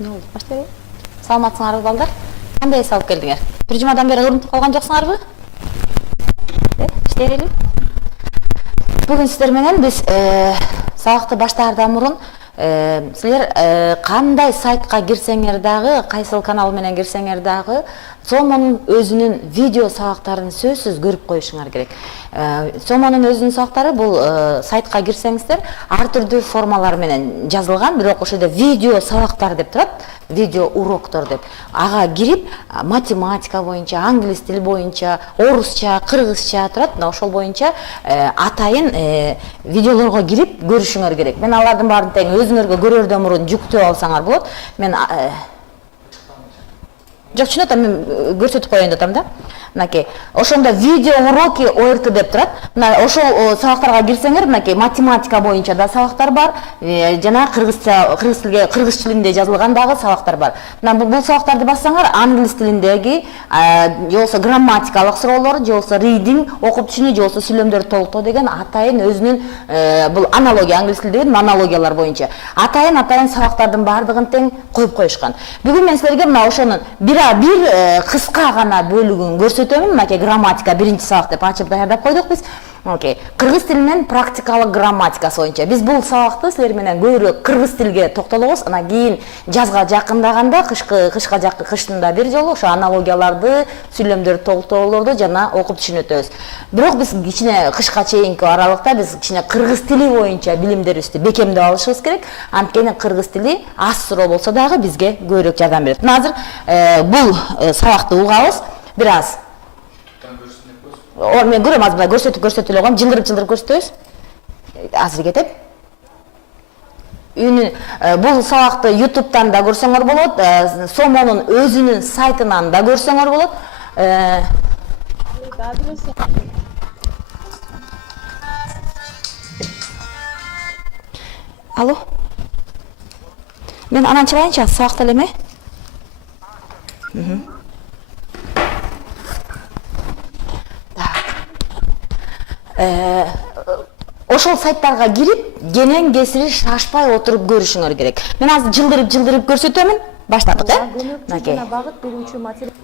Ne oldu? Başlayalım. Саламатсыңарбы балдар? Кандай эс алып келдиңер? Бир жумадан бери урунтуп калган жоксуңарбы? Иштейли. Бүгүн сиздер менен биз сабакты баштаардан мурун силер кандай сайтка кирсеңер дагы, кайсыл канал менен кирсеңер дагы, Сомонун өзүнүн видео сабактарын сөзсүз көрүп коюшуңар керек. Сомонун өзүнүн сабактары бул сайтка кирсеңиздер, ар түрдүү формалар менен жазылган, бирок ошол видео сабактар деп турат, видео уроктор деп. Ага кирип, математика боюнча, англис тили боюнча, орусча, кыргызча турат, ошол боюнча атайын видеолорго кирип көрүшүңөр керек. Мен алардын баарын тең өзүңөргө көрөрдөн мурун жүктөп алсаңар болот. Мен Жок, чын атам, мен көрсөтүп коеюн деп атам да. Мынакей, ошондо видео уроки ОРТ деп турат. Мына ошол сабактарга кирсеңер, мынакей математика боюнча да сабактар бар, жана кыргыз тилинде жазылган дагы сабактар бар. Мына бул сабактарды бассаңар, англис тилиндеги, же болбосо грамматикалык суроолор, же болбосо reading, окуп түшүнүү, же болбосо сүйлөмдөрдү толуктоо деген атайын өзүнүн бул аналогия, англис тилдеги монологиялар боюнча атайын сабактардын баардыгын тең коюп коюшкан. Бүгүн мен силерге мына ошонун бир кыска гана бөлүгүн көрсөтөмүн. Мынакей грамматика биринчи сабак деп ачып даярдап койдук биз. Кыргыз тилинин практикалык грамматикасы боюнча биз бул сабакты силер менен көбүрөөк кыргыз тилге токтолобуз. Анан кийин жазга жакындаганда, кыштында бир жолу ошо аналогияларды, сүйлөмдөрдү толуктоолорду жана окуп түшүнүп өтөбүз. Бирок биз кичине кышка чейинки аралыкта биз кичине кыргыз тили боюнча билимдерибизди бекемдеп алышыбыз керек. Анткени кыргыз тили аз суроо болсо дагы бизге көбүрөөк жардам берет. Азыр бул сабакты угабыз. Бир аз мен көрөм, азыр мына көрсөтүп эле коем, жылдырып көрсөтөбүз. Азыр кетет. Бул сабакты YouTube'дан да көрсөңөр болот, Сомонун өзүнүн сайтынан да көрсөңөр болот. Алло. Мен анан чыгайынчы, сабакта элеме? Ошол сайттарга кирип, кенен кесири шашпай отуруп көрүшүңөр керек. Мен азыр жылдырып көрсөтөмүн. Баштадык, Мынакей. Багыт берүүчү материал.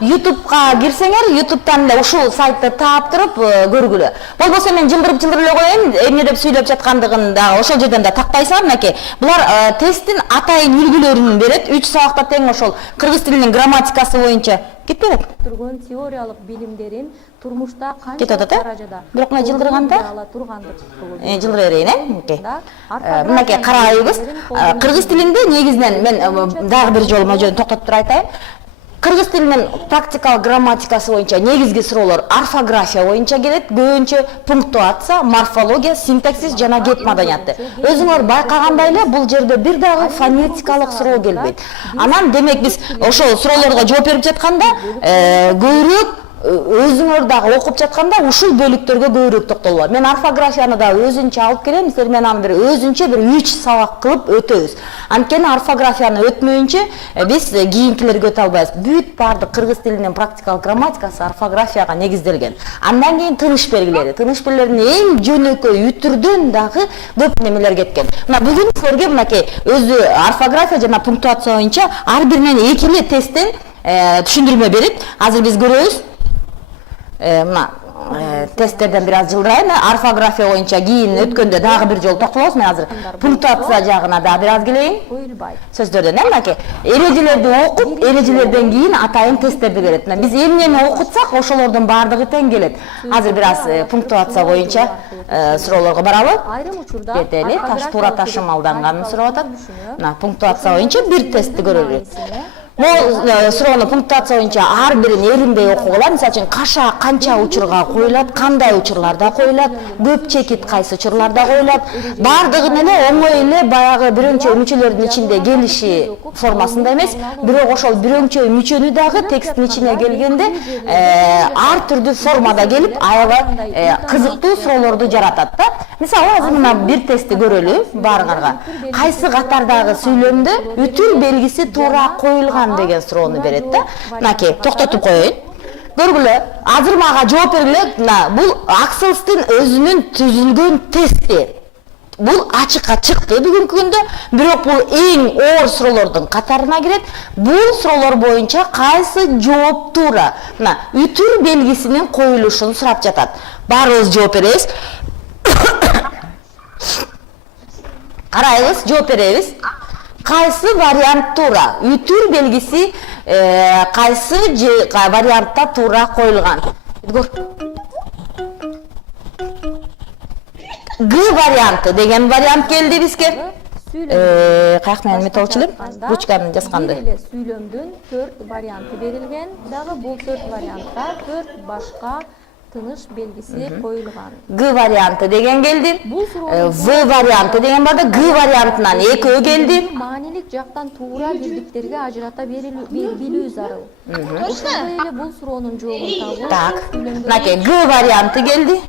YouTube'га кирсеңер, YouTube'дан эле ушул сайтты таап туруп көргүлө. Болбосо мен жылдырып эле коеюн, эмне деп сүйлөп жаткандыгын да ошол жерден да тактайсыңар. Мынакей, булар тесттин атайын үлгүлөрүн берет. 3 сабакта тең ошол кыргыз тилинин грамматикасы боюнча кетпедик. Турган теориялык билимдерин турмушта канча даражада. Бирок мына жылдырганда ала тургандык. Жылдыра берейин, Мынакей карайбыз. Кыргыз тилинде негизинен мен дагы бир жолу мына жерден токтотуп туруп айтайын. Кыргыз тилинин практикалык грамматикасы боюнча негизги суроолор орфография боюнча келет, көбүнчө пунктуация, морфология, синтаксис жана кеп маданияты. Өзүңөр байкагандай эле бул жерде бир дагы фонетикалык суроо келбейт. Анан демек биз ошол суроолорго жооп берип жатканда көбүрөөк өзүңөр дагы окуп жатканда ушул бөлүктөргө көбүрөөк токтолот. Мен орфографияны да өзүнчө алып келем, силер менен аны бир өзүнчө бир 3 сабак кылып өтөбүз. Анткени орфографияны өтмөйүнчө биз кийинкилерге өтө албайбыз. Бүт баардык кыргыз тилинин практикалык грамматикасы орфографияга негизделген. Андан кийин тыныш белгилердин эң жөнөкөй үтүрдөн дагы көп немелер кеткен. Мына бүгүн силерге мынакей өзү орфография жана пунктуация боюнча ар биринен 2 эле тесттен түшүндүрмө берет. Азыр биз көрөбүз. Мына тесттерден бир аз жылдырайын. Орфография боюнча кийин өткөндө дагы бир жолу токтолобуз. Мен азыр пунктуация жагына дагы бир аз келейин. Сөздөрдөн мынакей эрежелерди окуп, эрежелерден кийин атайын тесттерди берет. Биз эмнени окутсак, ошолордун баардыгы тең келет. Азыр бир аз пунктуация боюнча суроолорго баралы. Айрым учурда кетели, туура ташым алданганын сурап атат. Мына пунктуация боюнча бир тестти көрөлү. Бул суроону пунктуация боюнча ар бирин эриндей окугула. Мисалы үчүн каша канча учурга коюлат, кандай учурларда коюлат, көп чекит кайсы учурларда коюлат. Бардыгын эле оңой эле баягы бирөңчө мүчөлөрдүн ичинде келиши формасында эмес, бирок ошол бирөңчө мүчөнү дагы тексттин ичине келгенде ар түрдүү формада келип, аябай кызыктуу суроолорду жаратат да. Мисалы, азыр мына бир тестти көрөлү баарыңарга. Кайсы катардагы сүйлөмдө үтүр белгиси туура коюлган деген суроону берет да. Мынакей, токтотуп коеюн. Көргүлө, азыр мага жооп бергиле. Бул Акселстин өзүнүн түзүлгөн тести. бул ачыкка чыкты бүгүнкү күндө, бирок бул эң оор суроолордун катарына кирет. Бул суроолор боюнча кайсы жооп туура? Мына үтүр белгисинин коюлушун сурап жатат. Баарыбыз жооп беребиз. Карайбыз, жооп беребиз. Кайсы вариант туура? Үтүр белгиси кайсы вариантта туура коюлган? Г варианты деген вариант келди бизге. Каяктан эме толчулуп? Ручканы жазганды. Бир эле сүйлөмдүн 4 варианты берилген. Дагы бул 4 вариантта 4 башка тыныш белгиси коюлган. Г варианты деген келди. Бул суроонун В варианты деген барды. Г вариантынан экөө келди. Маанилик жактан туура бирдиктерге ажырата билүү зарыл. Ошондой эле бул суроонун жообун табуу. Так. Мынакей Г варианты келди.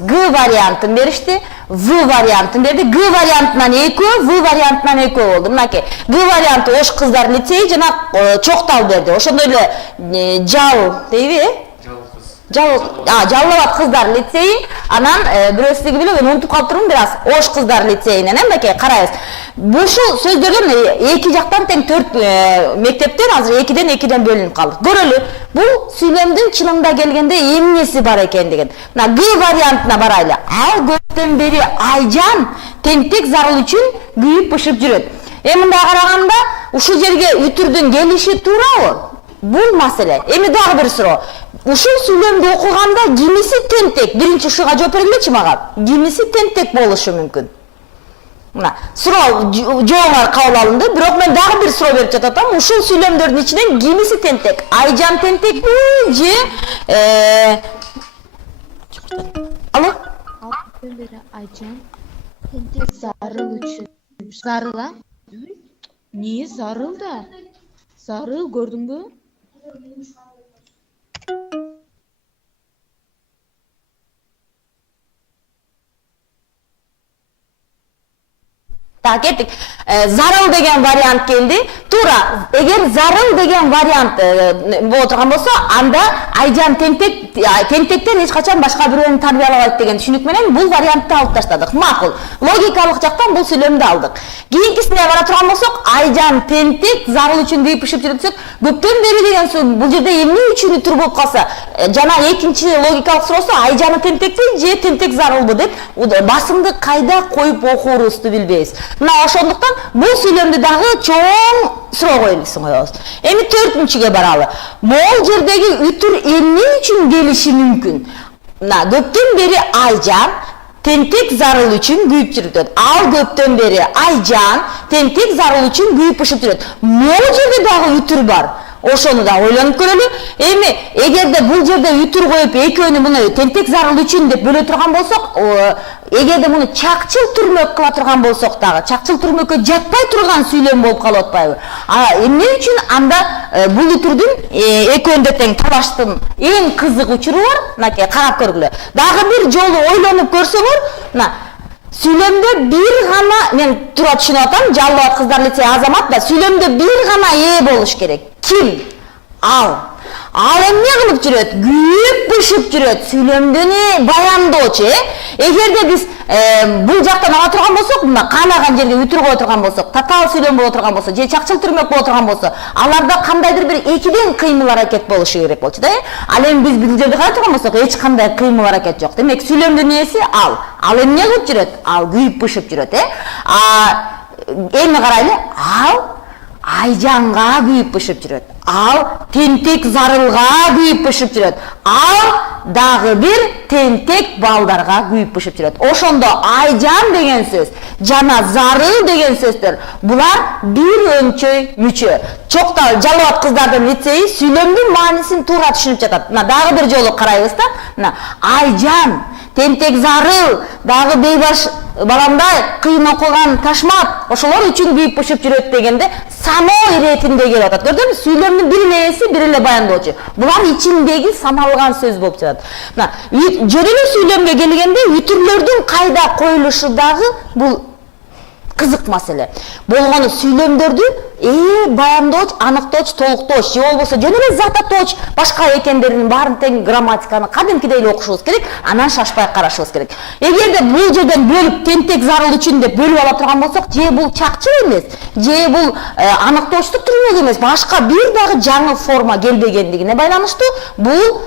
Г вариантын беришти, В вариантын берди. Г вариантынан экөө, В вариантынан экөө болду. Мынакей Г варианты Ош кыздар лицейи жана Чоктал берди. Ошондой эле Жал дейби, Жалал кыздар лицейи, анан бирөөсү билем, мен унутуп калыптырмын бир аз. Ош кыздар лицейинен, мынакей карайбыз. Бушул сөздөрдөн эки жактан тең 4 мектептен азыр 2ден бөлүнүп калды. Көрөлү, бул сүйлөмдүн чынында келгенде эмнеси бар экендигин. Мына Г вариантына барайлы. Ал көптөн бери Айжан тентек зарыл үчүн күйүп бышып жүрөт. Мындай караганда ушул жерге үтүрдүн келиши туурабы? Бул маселе. Эми дагы бир суроо. Ушул сүйлөмдү окуганда кимиси тентек? Биринчи ушуга жооп бергилечи мага. Кимиси тентек болушу мүмкүн? Мына, суроо жооңор кабыл алынды, бирок мен дагы бир суроо берип жататам. Ушул сүйлөмдөрдүн ичинен кимиси тентек? Айжан тентекпи же Алло? Айжан тентек зарыл үчүн. Зарыл, Не зарыл да? Зарыл көрдүңбү? Так, кеттик. Зарыл деген вариант келди. Туура, эгер зарыл деген вариант боло турган болсо, анда Айжан тентектен эч качан башка бирөөнү тарбиялабайт деген түшүнүк менен бул вариантты алып таштадык. Макул. Логикалык жактан бул сүйлөмдү алдык. Кийинкисине бара турган болсок, Айжан тентек зарыл үчүн күйүп бышып жүрөт десек, көптөн бери деген сөз бул жерде эмне үчүн үтүр болуп калса, жана экинчи логикалык суроосу Айжаны тентекпи же тентек зарылбы деп басымды кайда коюп окуурубузду билбейбиз. Мына ошондуктан бул сүйлөмдү дагы чоң суроо коебуз. Эми 4-күнчүгө баралы. Могул жердеги үтүр эмне үчүн келиши мүмкүн? Мына көптөн бери Айжан тентек зарыл үчүн күйүп жүрөт. Ал көптөн бери Айжан тентек зарыл үчүн күйүп бышып жүрөт. Могул жерде дагы үтүр бар. Ошону да ойлонуп көрөлү. Эми эгерде бул жерде үтүр коюп экөөнү муну тентек зарыл үчүн деп бөлө турган болсок, эгерде муну чакчыл түрмөк кыла турган болсок дагы, чакчыл түрмөккө жатпай турган сүйлөм болуп калып атпайбы? Эмне үчүн анда бул үтүрдүн экөөндө тең талаштын эң кызык учуру бар? Мынакей карап көргүлө. Дагы бир жолу ойлонуп көрсөңөр, мына сүйлөмдө бир гана, мен туура түшүнүп атам, Жалал кыздар лицейи Азамат да сүйлөмдө бир гана болуш керек. Ким? Ал эмне кылып жүрөт? Күйүп бышып жүрөт. Сүйлөмдү баяндоочу, Эгерде биз бул жактан ала турган болсок, мына каалаган жерге үтүр кое турган болсок, татаал сүйлөм боло турган болсо, же чакчыл түрмөк боло турган болсо, аларда кандайдыр бир экиден кыймыл аракет болушу керек болчу да. Ал эми биз бул жерде карап турган болсок, эч кандай кыймыл аракет жок. Демек сүйлөмдүн ээси ал. Ал эмне кылып жүрөт? Ал күйүп бышып жүрөт, Эми карайлы, ал Айжанга күйүп бышып жүрөт. Ал тентек зарылга күйүп бышып жүрөт. Ал дагы бир тентек балдарга күйүп бышып жүрөт. Ошондо Айжан деген сөз жана зарыл деген сөздөр булар бир өнчөй мүчө. Чоктал Жалал кыздардын лицейи сүйлөмдүн маанисин туура түшүнүп жатат. Мына дагы бир жолу карайбыз да. Мына Айжан, тентек зарыл, дагы бейбаш баламдай кыйын окуган Ташмат, ошолор үчүн күйүп бышып жүрөт дегенде саноо иретинде келип атат. Көрдүңүзбү? Сүйлөмдүн бир ээси, бир эле баяндоочу. Булар ичиндеги саналган сөз болуп жатат. Мына жөн эле сүйлөмгө келгенде үтүрлөрдүн кайда коюлушу дагы бул кызык маселе. Болгону сүйлөмдөрдү баяндооч, аныктооч, толуктооч же болбосо жөн эле зат атооч башка экендеринин баарын тең грамматиканы кадимкидей эле окушубуз керек, анан шашпай карашыбыз керек. Эгерде бул жерден бөлүп тентек зарыл үчүн деп бөлүп ала турган болсок, же бул чакчыл эмес, же бул аныктоочтук түрүнүк эмес, башка бир дагы жаңы форма келбегендигине байланыштуу бул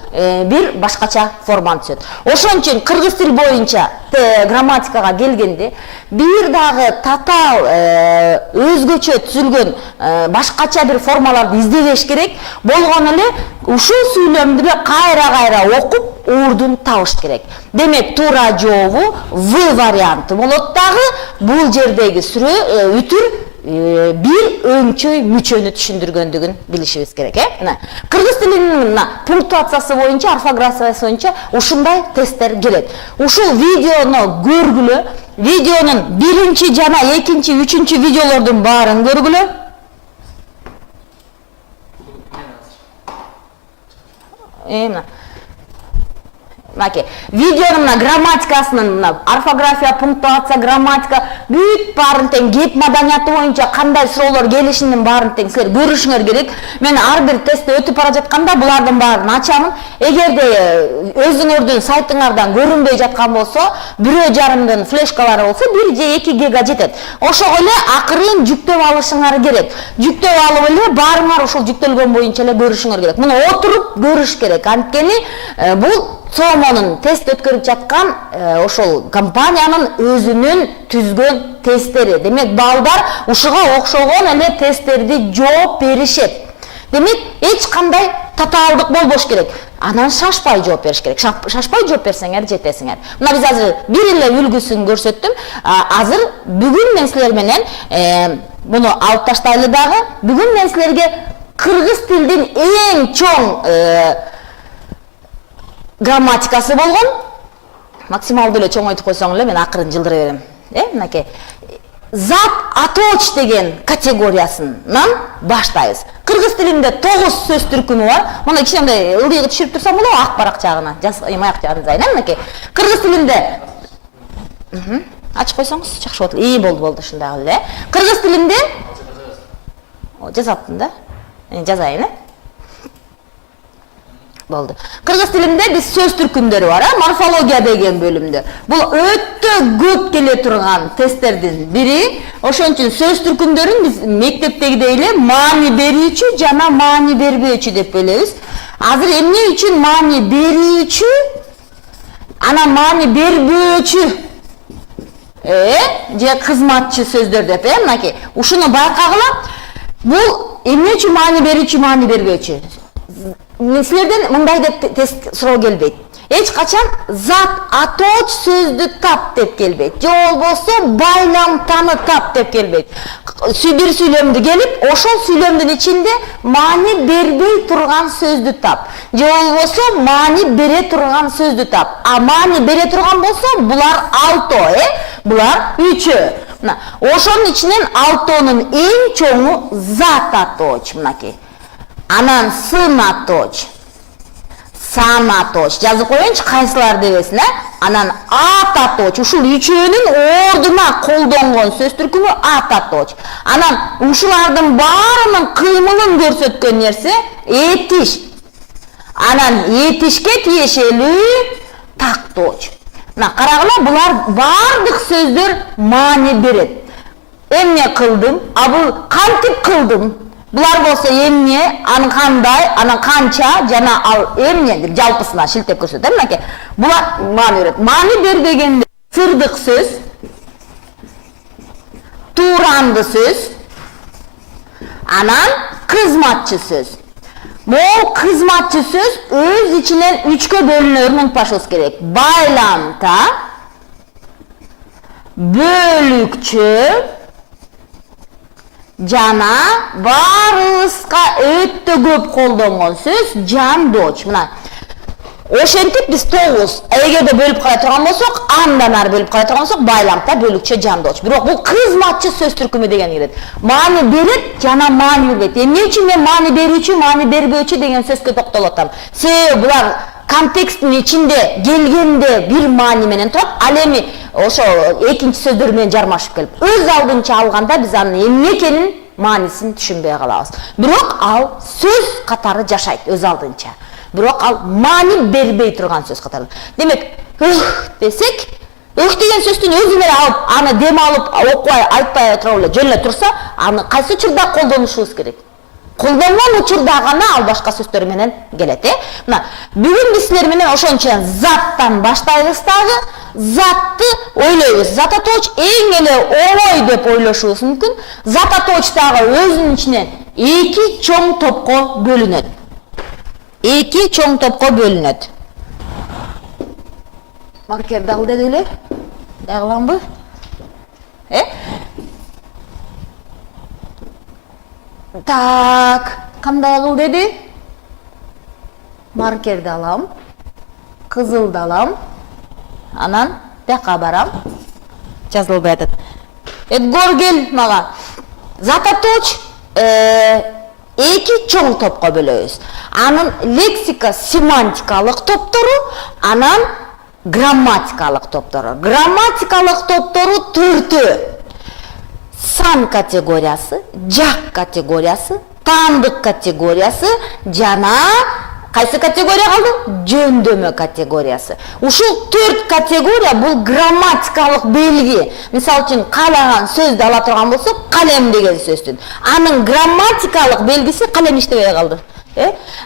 бир башкача форманы түзөт. Ошон үчүн кыргыз тил боюнча грамматикага келгенде бир дагы татаал өзгөчө түзүлгөн башкача бир формаларды издебеш керек. Болгону эле ушул сүйлөмдү кайра окуп уурдун табыш керек. Демек туура жообу В варианты болот дагы. Бул жердеги сүрө үтүр бир өңчөй мүчөнү түшүндүргөндүгүн билишибиз керек. Кыргыз тилинин пунктуациясы боюнча, орфографиясы боюнча ушундай тесттер келет. Ушул видеону көргүлө, видеонун биринчи жана экинчи, үчүнчү видеолордун баарын көргүлө. Видеонун грамматикасынын орфография, пунктуация, грамматика бүт баарын тең кеп маданияты боюнча кандай суроолор келишинин баарын тең силер көрүшүңөр керек. Мен ар бир тестти өтүп бара жатканда булардын баарын ачамын. Эгерде өзүңөрдүн сайтыңардан көрүнбөй жаткан болсо, 1,5 флешкалары болсо 1 же 2 гига жетет. Ошого эле акырын жүктөп алышыңар керек. Жүктөп алып эле баарыңар ошол жүктөлгөн боюнча эле көрүшүңөр керек. Муну отуруп көрүш керек. Анткени бул Сомонун тест өткөрүп жаткан ошол компаниянын өзүнүн түзгөн тесттери. Демек балдар ушуга окшогон эле тесттерди жооп беришет. Демек эч кандай татаалдык болбош керек. Анан шашпай жооп бериш керек. Шашпай жооп берсеңер жетесиңер. Мына биз азыр бир эле үлгүсүн көрсөттүм. Азыр бүгүн мен силер менен муну алып таштайлы дагы. Бүгүн мен силерге кыргыз тилдин эң чоң грамматикасы болгон, максималдуу эле чоң айтып койсоң эле мен акырын жылдыра берем. Мынакей зат атооч деген категориясынан баштайбыз. Кыргыз тилинде 9 сөз түркүмү бар. Мына кичине ылдыйга түшүрүп турсам болобу, ак барак жагына, аяк жагына зайын, мынакей. Кыргыз тилинде ачып койсоңуз жакшы болот. Болду ушундай эле. Кыргыз тилинде жазаптын да. Жазайын, Болду. Кыргыз тилинде биз сөз түркүмдөрү бар, морфология деген бөлүмдө. Бул өтө көп келе турган тесттердин бири. Ошон үчүн сөз түркүмдөрүн биз мектептегидей эле маани берүүчү жана маани бербөөчү деп бөлөбүз. Азыр эмне үчүн маани берүүчү, анан маани бербөөчү же кызматчы сөздөр деп, мынакей. Ушуну байкагыла. Бул эмне үчүн маани берүүчү, маани бербөөчү? Силерден мындай деп тест суроо келбейт. Эч качан зат атооч сөздү тап деп келбейт. Же болбосо байламтаны тап деп келбейт. Бир сүйлөмдү келип, ошол сүйлөмдүн ичинде маани бербей турган сөздү тап. Же болбосо маани бере турган сөздү тап. А маани бере турган болсо, булар 6, булар 3. Ошонун ичинен 6-нун эң чоңу зат атооч, мынакей. Анан сын атооч, сан атооч, жазып коеюнчу кайсылар дебесин, Анан ат атооч, ушул үчөөнүн ордуна колдонгон сөз түркүмү ат атооч. Анан ушулардын баарынын кыймылын көрсөткөн нерсе этиш. Анан этишке тиешелүү тактооч. Мына карагыла, булар бардык сөздөр маани берет. Эмне кылдым, бул кантип кылдым? Булар болсо эмне, анын кандай, анан канча жана ал эмне деп жалпысына шилтеп көрсөтөм, мынакей. Булар маани берет. Маани бербегенде сырдык сөз, тууранды сөз, анан кызматчы сөз. Могу кызматчы сөз өз ичинен 3кө бөлүнөрүн унутпашыбыз керек. Байламта, бөлүкчө жана баарыбызга өтө көп колдонгон сөз жандооч. Мына ошентип биз 9. Эгерде бөлүп карай турган болсок, андан ары бөлүп карай турган болсок, байламта, бөлүкчө, жандооч. Бирок бул кызматчы сөз түркүмү деген кирет. Маани берет жана маани бербейт. Эмне үчүн мен маани берүүчү, маани бербөөчү деген сөзгө токтолуп атам. Себеби булар контексттин ичинде келгенде бир маани менен турат, ал эми ошо экинчи сөздөр менен жармашып келип, өз алдынча алганда биз анын эмне экенин маанисин түшүнбөй калабыз. Бирок ал сөз катары жашайт өз алдынча. Бирок ал маани бербей турган сөз катары. Демек, десек, деген сөздүн өзүн эле алып, аны дем алып, окубай, айтпай отуруп эле жөн эле турса, аны кайсы учурда колдонушубуз керек? Колдонгон учурда гана ал башка сөздөр менен келет, Мына, бүгүн биз силер менен ошончо заттан баштайбыз дагы, затты ойлойбуз. Зат атооч эң эле оңой деп ойлошубуз мүмкүн. Зат атооч дагы өзүнүн ичинен эки чоң топко бөлүнөт. Эки чоң топко бөлүнөт. Маркер дагы деди эле? Дагыламбы? Так, кандай кыл деди? Маркерди алам, кызылды алам, анан бияка барам. Жазылбай атат. Эдгор кел мага. Зат атооч эки чоң топко бөлөбүз. Анын лексика семантикалык топтору, анан грамматикалык топтору. Грамматикалык топтору төртөө. Сан категориясы, жак категориясы, таандык категориясы жана кайсы категория калды? Жөндөмө категориясы. Ушул төрт категория бул грамматикалык белги. Мисалы үчүн каалаган сөздү ала турган болсок, калем деген сөздүн. Анын грамматикалык белгиси калем иштебей калды.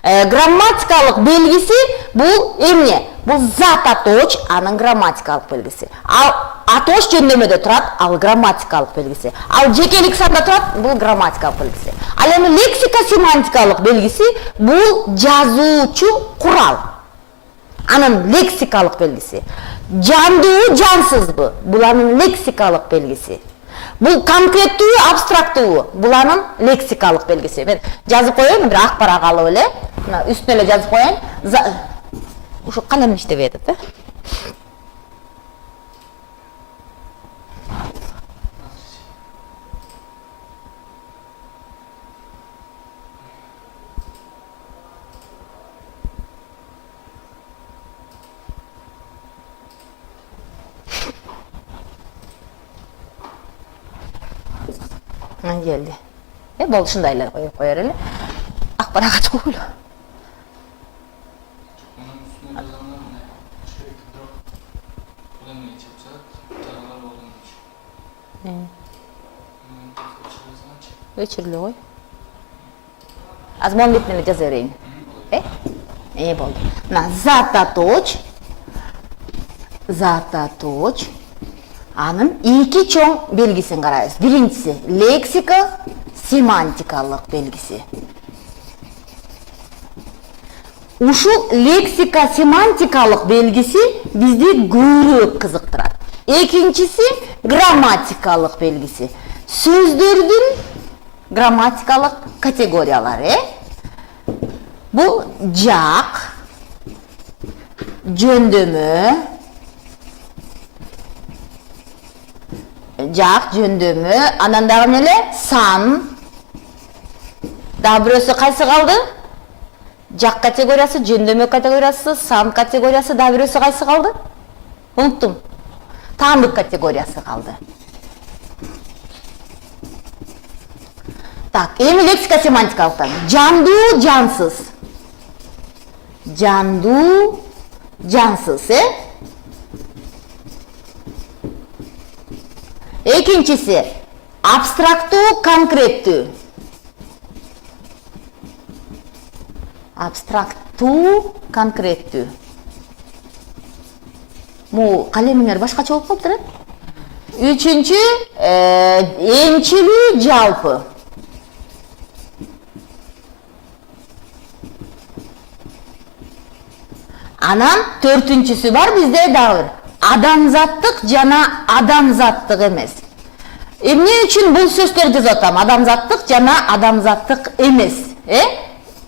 Грамматикалык белгиси бул эмне? Бул зат атооч, анын грамматикалык белгиси. Ал атооч жөндөмөдө турат, ал грамматикалык белгиси. Ал жекелик санда турат, бул грамматикалык белгиси. Ал эми лексика семантикалык белгиси бул жазуучу курал. Анын лексикалык белгиси. Жандуу, жансызбы? Бул анын лексикалык белгиси. Бул конкреттүү, абстрактуу, бул анын лексикалык белгиси. Мен жазып коеюн, бир ак парак алып эле, мына үстүнө эле жазып коеюн. Ушу калем иштебей атат, Geldi. Boldu şundayla koyar ele. Akbarak açık oluyor. Öçürlü koy. Azmon bitmeli жазайын. Болду. Мына зат атооч. Анын эки чоң белгисин карайбыз. Биринчиси лексика семантикалык белгиси. Ушул лексика семантикалык белгиси бизди көбүрөөк кызыктырат. Экинчиси грамматикалык белгиси. Сөздөрдүн грамматикалык категориялары. Бул жак, жөндөмө, жак, жөндөмө, анан дагы эмне? Сан. Дагы бирөөсү кайсы калды? Жак категориясы, жөндөмө категориясы, сан категориясы, дагы бирөөсү кайсы калды? Унуттум. Таандык категориясы калды. Так, эми лексика семантикалыктан. Жандуу, жансыз. Жандуу, жансыз, Экинчиси абстрактуу, конкреттүү. Абстрактуу, конкреттүү. Му калемиңер башкача болуп калыптыр, Үчүнчү энчилүү, жалпы. Анан төртүнчүсү бар бизде дагы бир. Адамзаттык жана адамзаттык эмес. Эмне үчүн бул сөздөрдү жазып атам? Адамзаттык жана адамзаттык эмес.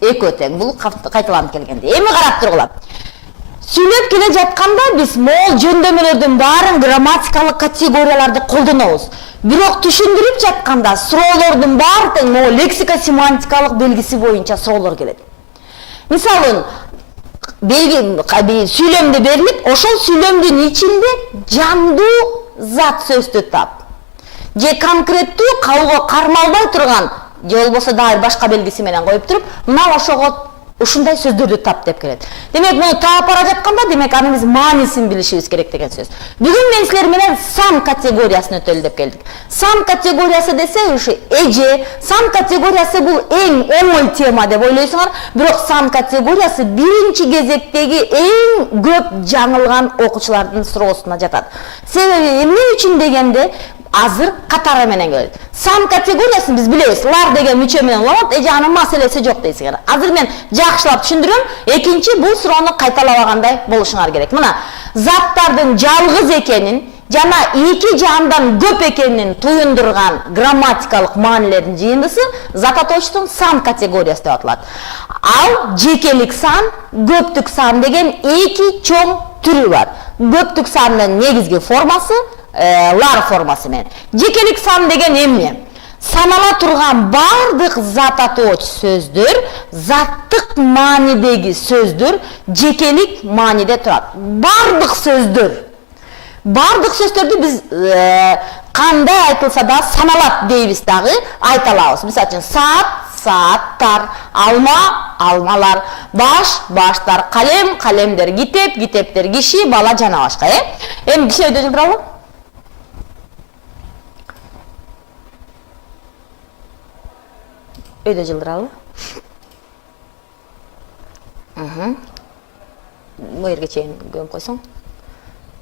Экөө тең, бул кайталанып келгенде. Эми карап тургула. Сүйлөп келе жатканда биз могул жөндөмөлөрдүн баарын грамматикалык категорияларды колдонобуз. Бирок түшүндүрүп жатканда суроолордун баары тең могул лексика семантикалык белгиси боюнча суроолор келет. Мисалы, сүйлөмдү берилип, ошол сүйлөмдүн ичинде жандуу зат сөздү тап. же конкреттүү кабылга кармалбай турган же болбосо дагы башка белгиси менен коюп туруп мына ошого ушундай сөздөрдү тап деп келет. Демек муну таап бара жатканда демек анын биз маанисин билишибиз керек деген сөз. Бүгүн мен силер менен сан категориясын өтөлү деп келдик. Сан категориясы десе ушу эже, сан категориясы бул эң оңой тема деп ойлойсуңар, бирок сан категориясы биринчи кезектеги эң көп жаңылган окуучулардын суроосуна жатат. Себеби эмне үчүн дегенде азыр катары менен келет. Сан категориясын биз билебиз. Лар деген мүчө менен уланат, эже анын маселеси жок дейсиңер. Азыр мен жакшылап түшүндүрөм. Экинчи бул суроону кайталабагандай болушуңар керек. Мына заттардын жалгыз экенин жана эки же андан көп экенин туюндурган грамматикалык маанилердин жыйындысы зат атоочтун сан категориясы деп аталат. Ал жекелик сан, көптүк сан деген эки чоң түрү бар. Көптүк сандын негизги формасы лар формасы менен. Жекелик сан деген эмне? Санала турган бардык зат атооч сөздөр, заттык маанидеги сөздөр жекелик мааниде турат. Бардык сөздөрдү биз кандай айтылса да саналат дейбиз дагы айта алабыз. Мисалы үчүн саат, сааттар, алма, алмалар, баш, баштар, калем, калемдер, китеп, китептер, киши, бала жана башка. Эми киши өйдө жылдыралы? Өйдө жылдыралы? Бу жерге чейин көмүп койсоң.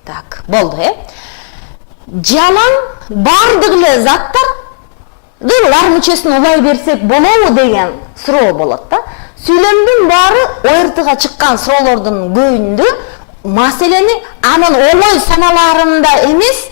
Так, болду, Жалаң бардык эле заттар лар мүчөсүн улай берсек болобу деген суроо болот да. Сүйлөмдүн баары ОРТга чыккан суроолордун көбүндө маселени анын оңой саналарында эмес,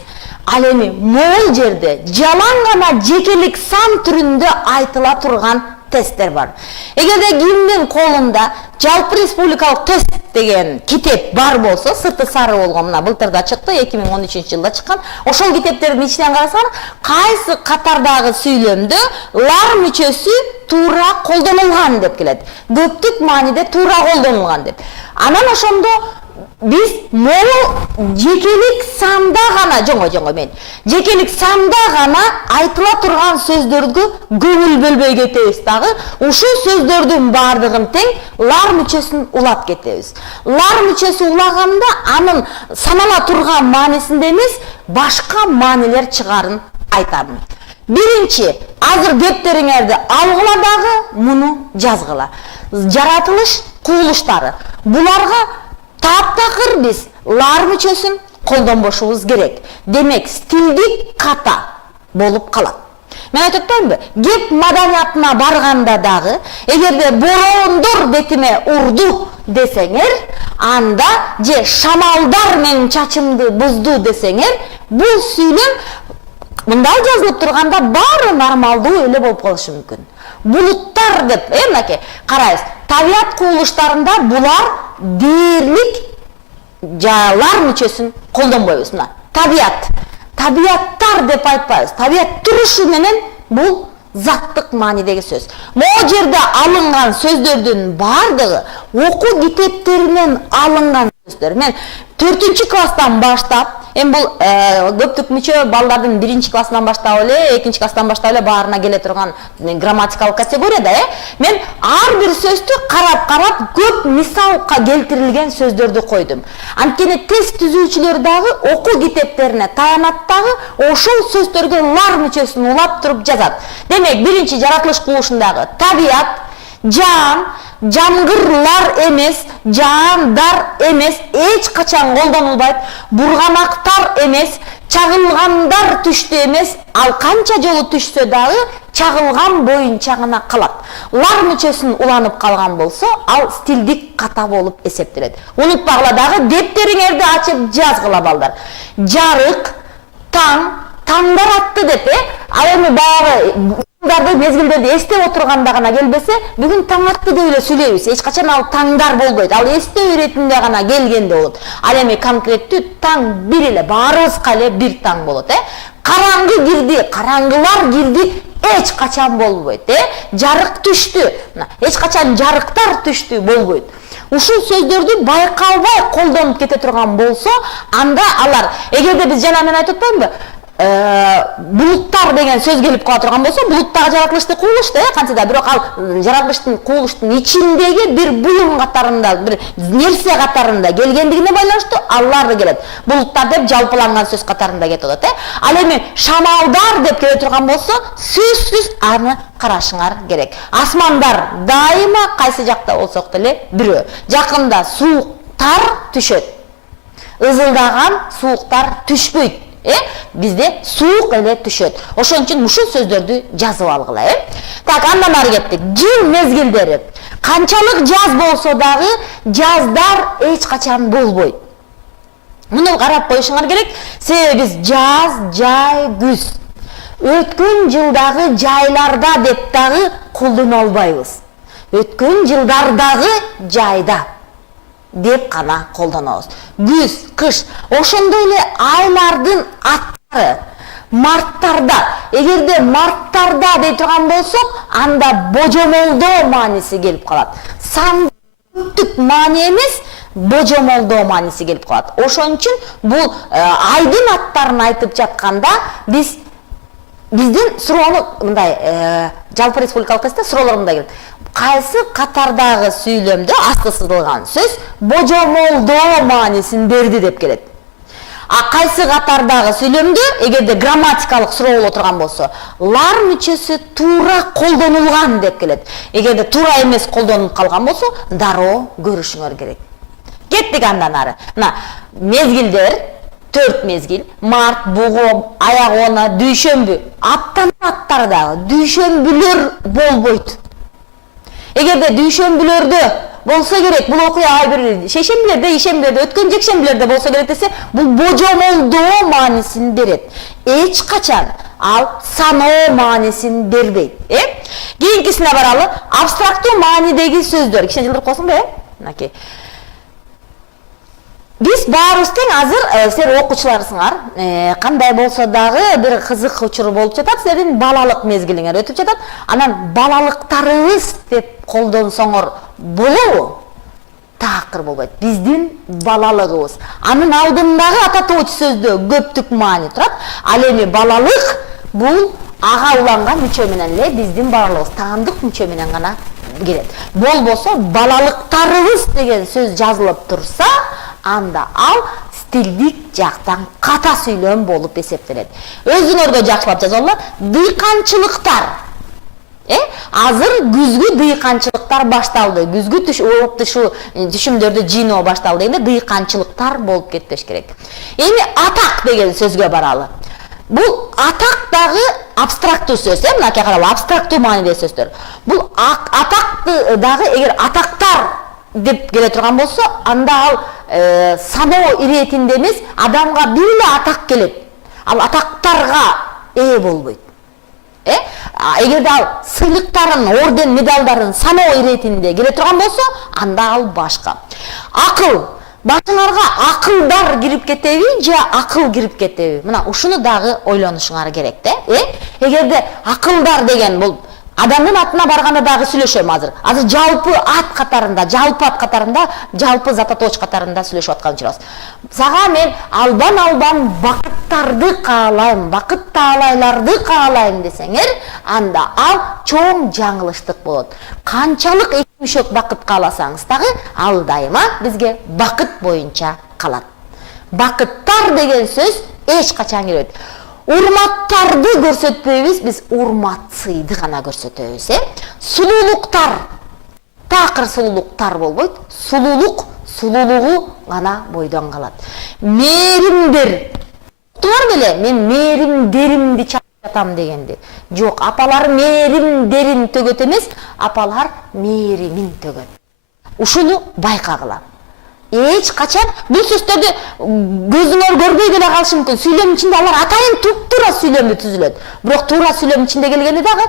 ал эми могул жерде жалаң гана жекелик сан түрүндө айтыла турган тесттер бар. Эгерде кимдин колунда жалпы республикалык тест деген китеп бар болсо, сырты сары болгон, мына былтырда чыкты, 2013-жылда чыккан. Ошол китептердин ичинен карасаң, кайсы катардагы сүйлөмдө лар мүчөсү туура колдонулган деп келет. Көптүк мааниде туура колдонулган деп. Анан ошондо биз могул жекелик санда гана, жоңго мен. Жекелик санда гана айтыла турган сөздөргө көңүл бөлбөй кетебиз дагы. Ушул сөздөрдүн бардыгын тең лар мүчөсүн улап кетебиз. Лар мүчөсү улаганда анын санала турган маанисинде эмес, башка маанилер чыгарын айтамын. Биринчи, азыр кептериңерди алгыла дагы муну жазгыла. Жаратылыш кубулуштары. Буларга таптакыр биз лар мүчөсүн колдонбошубуз керек. Демек, стилдик ката болуп калат. Мен айтып атпаймынбы? Кеп маданиятына барганда дагы, эгерде бороондор бетиме урду десеңер, анда же шамалдар менин чачымды бузду десеңер, бул сүйлөм мындай жазылып турганда баары нормалдуу эле болуп калышы мүмкүн. Булуттар деп, мынакей, карайсыз. Табият кубулуштарында булар дээрлик лар мүчөсүн колдонбойбуз. Мына табият, табияттар деп айтпайбыз. Табият турушу менен бул заттык маанидеги сөз. Могу жерде алынган сөздөрдүн бардыгы окуу китептеринен алынган сөздөр. Мен 4-класстан баштап, бул көптүк мүчө балдардын 1-классынан баштап эле, 2-класстан баштап эле баарына келе турган грамматикалык категорияда, мен ар бир сөздү карап көп мисалга келтирилген сөздөрдү койдум. Анткени тест түзүүчүлөр дагы окуу китептерине таянат дагы ошол сөздөргө лар мүчөсүн улап туруп жазат. Демек, биринчи жаратылыш кубулушундагы табият, жан, жамгырлар эмес, жандар эмес, эч качан колдонулбайт, бурганактар эмес, чагылгандар түштү эмес, ал канча жолу түшсө дагы чагылган боюнча гана калат. Лар мүчөсүн уланып калган болсо, ал стилдик ката болуп эсептелет. Унутпагыла дагы, дептериңерди ачып жазгыла балдар. Жарык, таң, таңдар атты деп, ал эми баягы мезгилдерди эстеп отурганда гана келбесе, бүгүн таң атты деп эле сүйлөйбүз. Эч качан ал таңдар болбойт. Ал эстөө иретинде гана келгенде болот. Ал эми конкреттүү таң бир эле, баарыбызга эле бир таң болот, Караңгы кирди, караңгылар кирди, эч качан болбойт, Жарык түштү. Эч качан жарыктар түштү болбойт. Ушул сөздөрдү байкалбай колдонуп кете турган болсо, анда алар, эгерде биз жана мен айтып атпаймынбы? булуттар деген сөз келип кала турган болсо, булуттагы жаратылыштык кубулуш да, кантсе да, бирок ал жаратылыштын кубулуштун ичиндеги бир буюм катарында, бир нерсе катарында келгендигине байланыштуу аллар келет. Булуттар деп жалпыланган сөз катарында кетип атат, Ал эми шамалдар деп келе турган болсо, сөзсүз аны карашыңар керек. Асмандар дайыма кайсы жакта болсок деле бирөө. Жакында сууктар түшөт. Ызылдаган сууктар түшпөйт. Бизде суук эле түшөт. Ошон үчүн ушул сөздөрдү жазып алгыла. Так, андан ары кеттик. Жыл мезгилдери. Канчалык жаз болсо дагы жаздар эч качан болбойт. Муну карап коюшуңар керек. Себеби биз жаз, жай, күз. Өткөн жылдагы жайларда деп дагы колдоно албайбыз. Өткөн жылдардагы жайда деп кана колдонобуз. Күз, кыш, ошондой эле айлардын аттары марттарда. Эгерде марттарда дей турган болсок, анда божомолдоо мааниси келип калат. Сандык маани эмес, божомолдоо мааниси келип калат. Ошон үчүн бул айдын аттарын айтып жатканда биздин суроолу мындай жалпы республикалык эсте суроолор мындай келет. Кайсы катардагы сүйлөмдө асты сызылган сөз божомолдоо маанисин берди деп келет. Кайсы катардагы сүйлөмдө эгерде грамматикалык суроо боло турган болсо, лар мүчөсү туура колдонулган деп келет. Эгерде туура эмес колдонулуп калган болсо, дароо көрүшүңөр керек. Кеттик андан ары. Мына мезгилдер 4 мезгил: март, бугу, аягона, дүйшөмбү. Аптанын аттары дагы дүйшөмбүлөр болбойт. Эгерде дүйшөмбүлөрдө болсо керек, бул окуя бир шейшембилерде, ишембилерде, өткөн жекшембилерде болсо керек десе, бул божомолдоо маанисин берет. Эч качан ал саноо маанисин бербейт. Кийинкисине баралы. Абстрактуу маанидеги сөздөр. Кичине жылдырып койсоңбу, Мынакей. Биз баарыбыз тең азыр силер окуучуларсыңар. Кандай болсо дагы бир кызык учур болуп жатат, силердин балалык мезгилиңер өтүп жатат. Анан балалыктарыбыз деп колдонсоңор болобу? Такыр болбойт. Биздин балалыгыбыз. Анын алдындагы ата тоочу сөздө көптүк маани турат. Ал эми балалык бул ага уланган мүчө менен эле биздин балалыгыбыз таандык мүчө менен гана келет. Болбосо балалыктарыбыз деген сөз жазылып турса, анда ал стилдик жактан ката сүйлөм болуп эсептелет. Өзүңөргө жакшылап жазалы. Дыйканчылыктар. Азыр күзгү дыйканчылыктар башталды. Күзгү түшүмдөрдү жыйноо башталды. Эми дыйканчылыктар болуп кетпеш керек. Эми атак деген сөзгө баралы. Бул атак дагы абстрактуу сөз, мынакей каралы, абстрактуу маанидеги сөздөр. Бул атакты дагы эгер атактар деп келе турган болсо, анда ал саноо иретинде эмес, адамга бир эле атак келет. Ал атактарга ээ болбойт. Эгерде ал сыйлыктарын, орден, медалдарын саноо иретинде келе турган болсо, анда ал башка. Акыл. Башыңарга акылдар кирип кетеби, же акыл кирип кетеби? Мына ушуну дагы ойлонушуңар керек да. Эгерде акылдар деген бул адамдын атына барганда дагы сүйлөшөм азыр. Азыр жалпы ат катарында, жалпы зат атооч катарында сүйлөшүп аткан учурабыз. Сага мен албан бакыттарды каалайм, бакыт таалайларды каалайм десеңер, анда ал чоң жаңылыштык болот. Канчалык экмүшөк бакыт кааласаңыз дагы, ал дайыма бизге бакыт боюнча калат. Бакыттар деген сөз эч качан келбейт. Урматтарды көрсөтпөйбүз, биз урматсыйды гана көрсөтөбүз. Сулуулуктар, такыр сулуулуктар болбойт. Сулуулугу гана бойдон калат. Мээримдер. Туар беле, мен мээримдеримди чачатам дегенди. Жок, апалар мээримдерин төгөт эмес, апалар мээримин төгөт. Ушуну байкагыла. Эч качан бул сөздөрдү көзүңөр көрбөй деле калышы мүмкүн. Сүйлөм ичинде алар атайын туп-туура сүйлөмдү түзүлөт. Бирок туура сүйлөм ичинде келгенде дагы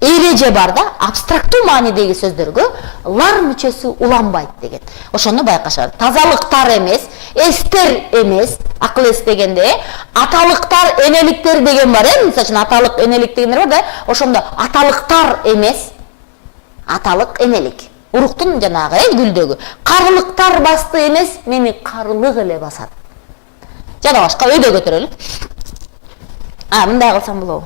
эреже бар да, абстрактуу маанидеги сөздөргө лар мүчөсү уланбайт деген. Ошону байкашар. Тазалыктар эмес, эстер эмес, акыл эс дегенде, аталыктар, энеликтер деген бар, мисалы үчүн аталык, энелик дегендер бар да, ошондо аталыктар эмес, аталык, энелик. Уруктун жанагы гүлдөгү. Карылыктар басты эмес, мени карылык эле басат. Жана башка өйдө көтөрөлү. Мындай кылсам болобу?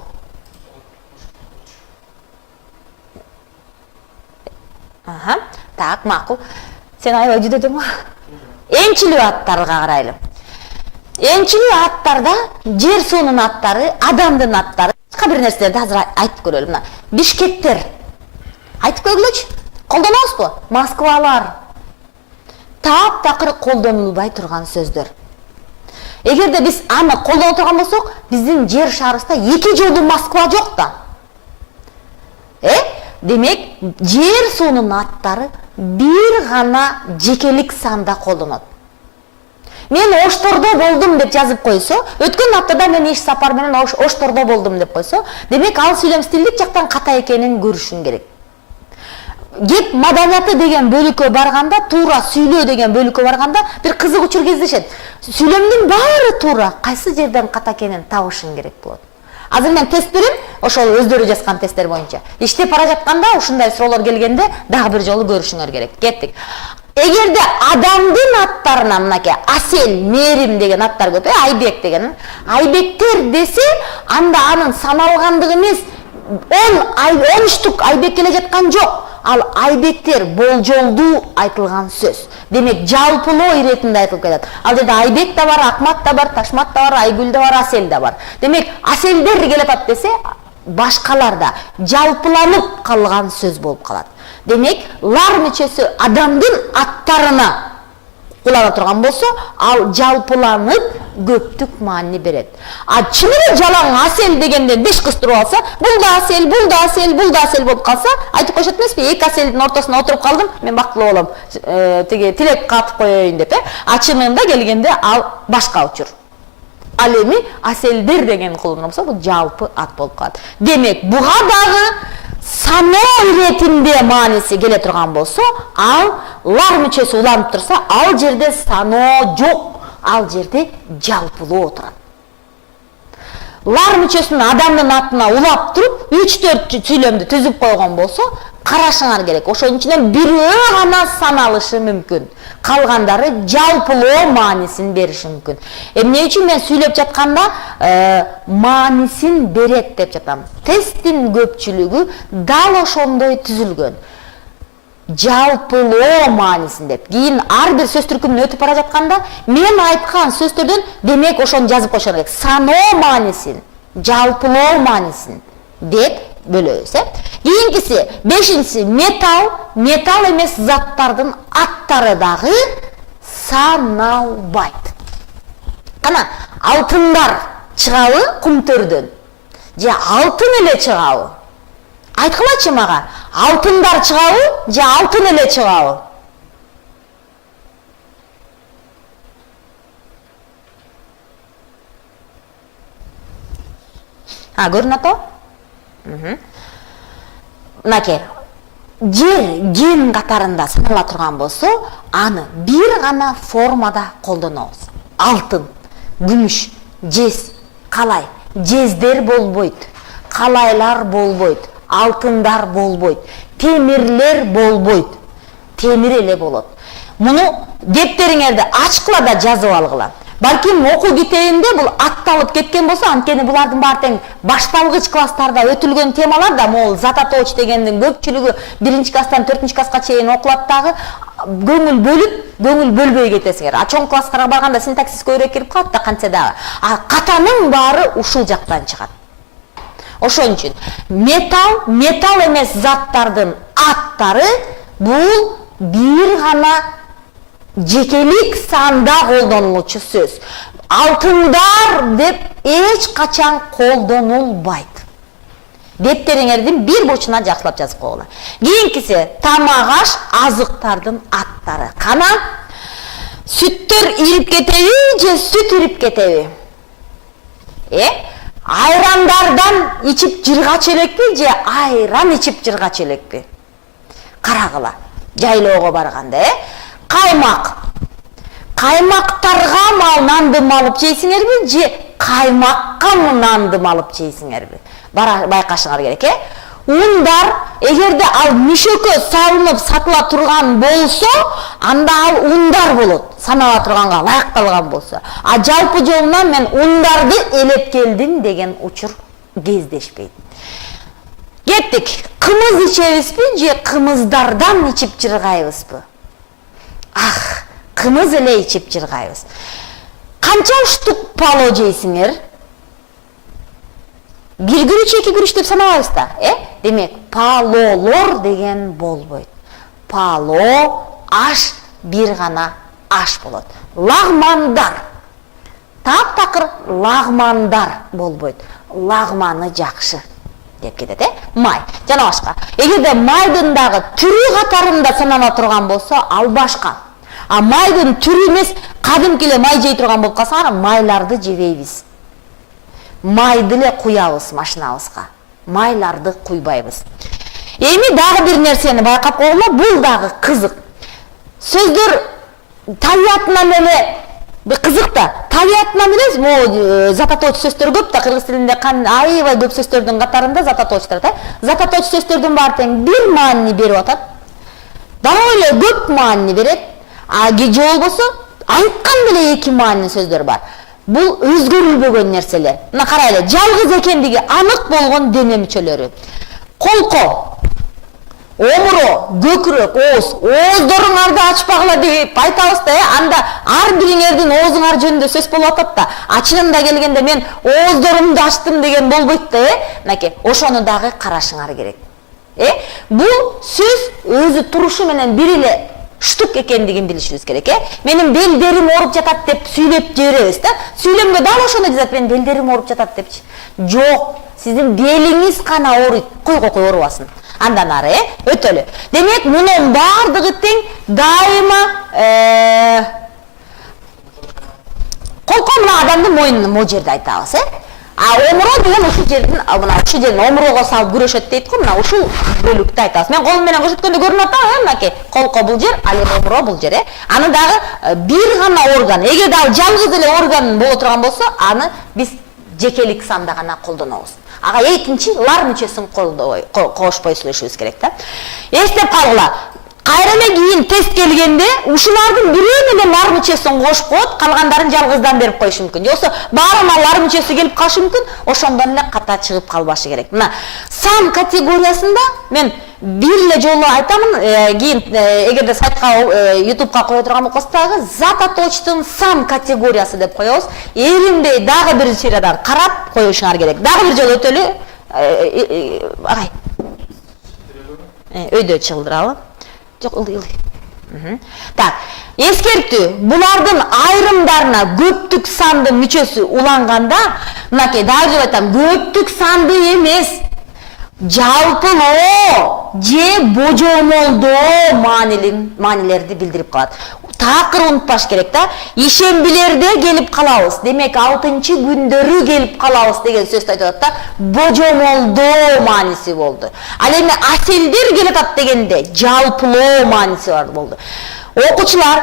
Так, макул. Сен аябай жүдөдөң го. Энчилүү аттарга карайлы. Энчилүү аттарда жер суунун аттары, адамдын аттары, башка бир нерселерди азыр айтып көрөлү. Мына Бишкектер. Айтып көргүлөчү. Колдонобузбу? Москвалар. Таптакыр колдонулбай турган сөздөр. Эгерде биз аны колдоно турган болсок, биздин жер шарыбызда 2 жолдуу Москва жок да. Демек, жер суунун аттары бир гана жекелик санда колдонот. Мен Оштордо болдум деп жазып койсо, өткөн аптада мен иш сапар менен Оштордо болдум деп койсо, демек ал сүйлөм стилдик жактан ката экенин көрүшүң керек. Геп маданияты деген бөлүккө барганда, туура сүйлөө деген бөлүккө барганда бир кызык учур кездешет. Сүйлөмдүн баары туура, кайсы жерден ката экенин табышың керек болот. Азыр мен тест берем, ошол өздөрү жазган тесттер боюнча. Иштеп бара жатканда ушундай суроолор келгенде дагы бир жолу көрүшүңөр керек. Кеттик. Эгерде адамдын аттарына мынакей Асел, Мерим деген аттар көп, Айбек деген. Айбектер десе, анда анын саналгандыгы эмес, 10 штук Айбек келе жаткан жок. Ал Айбектер болжолдуу айтылган сөз. Демек, жалпылоо иретинде айтылып кетет. Ал жерде Айбек да бар, Акмат да бар, Ташмат да бар, Айгүл да бар, Асел да бар. Демек, Аселдер келе атат десе, башкалар да жалпыланып калган сөз болуп калат. Демек, лар мүчөсү адамдын аттарына кулана турган болсо, ал жалпыланып көптүк маани берет. Чынында жалаң Асел дегенден 5 кыз туруп алса, бул да Асел, бул да Асел, бул да Асел болуп калса, айтып коюшат эмеспи? 2 Аселдин ортосуна отуруп калдым, мен бактылуу болом, тиги тилек катып коеюн деп, чынында келгенде ал башка учур. Ал эми Аселдер деген колдонулса, бул жалпы ат болуп калат. Демек, буга дагы саноо иретинде мааниси келе турган болсо, ал лар мүчөсү уланып турса, ал жерде саноо жок, ал жерде жалпылоо турат. Лар мүчөсүн адамдын атына улап туруп, 3-4 сүйлөмдү түзүп койгон болсо, карашыңар керек. Ошонун ичинен бирөө гана саналышы мүмкүн. Калгандары жалпылоо маанисин бериши мүмкүн. Эмне үчүн мен сүйлөп жатканда маанисин берет деп жатам. Тесттин көпчүлүгү дал ошондой түзүлгөн. Жалпылоо маанисин деп. Кийин ар бир сөз түркүмүн өтүп бара жатканда мен айткан сөздөрдөн демек ошону жазып коюшуң керек. Саноо маанисин, жалпылоо маанисин деп бөлөбүз. Кийинкиси 5-инчиси металл эмес заттардын аттары дагы саналбайт. Кана алтындар чыгабы кумтөрдөн? Же алтын эле чыгабы? Айткылачы мага, алтындар чыгабы же алтын эле чыгабы? Көрүнүп атабы? Мынакей, жер ген катарында санала турган болсо, аны бир гана формада колдонобуз. Алтын, күмүш, жез, калай. Жездер болбойт, калайлар болбойт, алтындар болбойт, темирлер болбойт. Темир эле болот. Муну дептериңерди ачкыла да жазып алгыла. Балким окуу китебинде бул атталып кеткен болсо, анткени булардын баары тең башталгыч класстарда өтүлгөн темалар да, могул зататоч дегендин көпчүлүгү 1-класстан 4-класска чейин окулат дагы, көңүл бөлүп, көңүл бөлбөй кетесиңер. Чоң класстарга барганда синтаксис көбүрөөк кирип калат да кантсе дагы. Катанын баары ушул жактан чыгат. Ошон үчүн металл эмес заттардын аттары бул бир гана жекелик санда колдонулчу сөз. Алтындар деп эч качан колдонулбайт. Дептериңердин бир бурчуна жакшылап жазып койгула. Кийинкиси тамак аш азыктардын аттары. Кана сүттөр ирип кетеби же сүт ирип кетеби? Айрандардан ичип жыргач элекпи же айран ичип жыргач элекпи? Карагыла. Жайлоого барганда, каймак. Каймактарга мал нанды алып жейсиңерби же каймакка нанды алып жейсиңерби? Байкашыңар керек, Ундар, эгерде ал мүшөккө салынып сатыла турган болсо, анда ал ундар болот. санала турганга ылайыкталган болсо, а жалпы жолунан мен ундарды элеп келдим деген учур кездешпейт. Кеттик. Кымыз ичебизби же кымыздардан ичип жыргайбызбы? Ах, кымыз эле ичип жыргайбыз. Канча штук пало жейсиңер? Бир күрүч, эки күрүч деп санабайбыз да, Демек, палолор деген болбойт. Пало, аш, бир гана аш болот. Лагмандар. Таптакыр лагмандар болбойт. Лагманы жакшы деп кетет, Май. Жана башка. Эгерде майдын дагы түрү катарында санала турган болсо, ал башка. А майдын түрү эмес, кадимки эле май жей турган болуп калсаңар, майларды жебейбиз. Майды эле куябыз машинабызга. Майларды куйбайбыз. Эми дагы бир нерсени байкап койгула, бул дагы кызык. Сөздөр табиятынан эле кызык да. Табиятынан эле могу зататоочу сөздөр көп да, кыргыз тилинде аябай көп сөздөрдүн катарында зататоочтор, Зататоочу сөздөрдүн баары тең бир маанини берип атат. Дагы эле көп маанини берет. А же болбосо айткан деле эки маанилүү сөздөр бар. Бул өзгөрүлбөгөн нерселер. Мына карайлы, жалгыз экендиги анык болгон дене мүчөлөрү. Колко, омуро, көкүрөк, ооз, ооздоруңарды ачпагыла деп айтабыз да, анда ар бириңердин оозуңар жөнүндө сөз болуп атат да, чынында келгенде мен ооздорумду ачтым деген болбойт да, Мынакей, ошону дагы карашыңар керек. Бул сөз өзү турушу менен бир эле штук экендигин билишибиз керек, Менин белдерим ооруп жатат деп сүйлөп жиберебиз да. Сүйлөмгө дал ошону жазат, менин белдерим ооруп жатат депчи. Жок, сиздин белиңиз гана ооруйт. Кой оорубасын. Андан ары, өтөлү. Демек, мунун бардыгы тең дайыма колко мына адамдын мойнун могу жерде айтабыз, А омуро деген ушул жердин, мына ушул жердин омурого салып күрөшөт дейт го, мына ушул бөлүктү айтабыз. Мен колум менен көрсөткөндө көрүнүп атабы, Мынакей, колко бул жер, ал эми омуро бул жер, Аны дагы бир гана орган. Эгерде ал жалгыз эле орган боло турган болсо, аны биз жекелик санда гана колдонобуз. Ага экинчи лар мүчөсүн кошпой сүйлөшүбүз керек да. Эстеп калгыла. Кайра эле кийин тест келгенде ушулардын бирөөнү эле лар мүчөсүн кошуп коет, калгандарын жалгыздан берип коюшу мүмкүн. Жоксо баарына лар мүчөсү келип калышы мүмкүн, ошондон эле ката чыгып калбашы керек. Мына сан категориясында мен бир эле жолу айтамын, кийин эгерде сайтка, YouTube'га кое турган болсоңуз дагы зататочтун сан категориясы деп коебуз. Эринбей дагы бир сериядан карап коюшуңар керек. Дагы бир жолу өтөлү. Агай. Өйдө чыгылдыралы. Жок, ылый. Так, эскертүү. Булардын айрымдарына көптүк сандын мүчөсү уланганда, мынакей дагы айтам, көптүк санды эмес, жалпылоо же божомолдоо маанилерди билдирип калат. Такыр унутпаш керек да. Ишембилерде келип калабыз. Демек 6-чы күндөрү келип калабыз деген сөздү айтып атат да. Божомолдоо мааниси болду. Ал эми аселдер келип атат дегенде жалпылоо мааниси бар болду. Окуучулар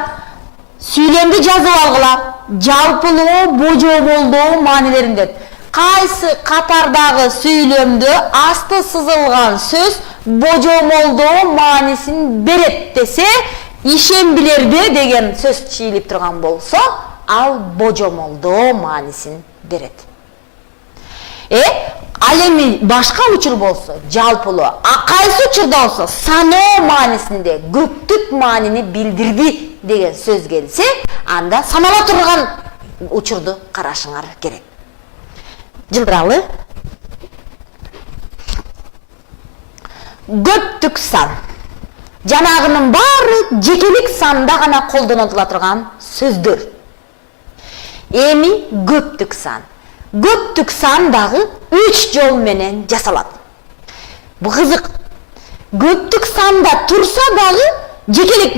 сүйлөмдү жазып алгыла. Жалпылоо, божомолдоо маанилеринде кайсы катардагы сүйлөмдө асты сызылган сөз божомолдоо маанисин берет десе, ишембилерде деген сөз чийилип турган болсо, ал божомолдоо маанисин берет. Ал эми башка учур болсо, жалпылоо, кайсы учурда болсо, саноо маанисинде көптүк маанини билдирди деген сөз келсе, анда санала турган учурду карашыңар керек. Жылдыралы. Көптүк сан. Жанагынын баары жекелик санда гана колдонула турган сөздөр. Эми көптүк сан. Көптүк сан дагы 3 жол менен жасалат. Бу кызык. Көптүк санда турса дагы жекелик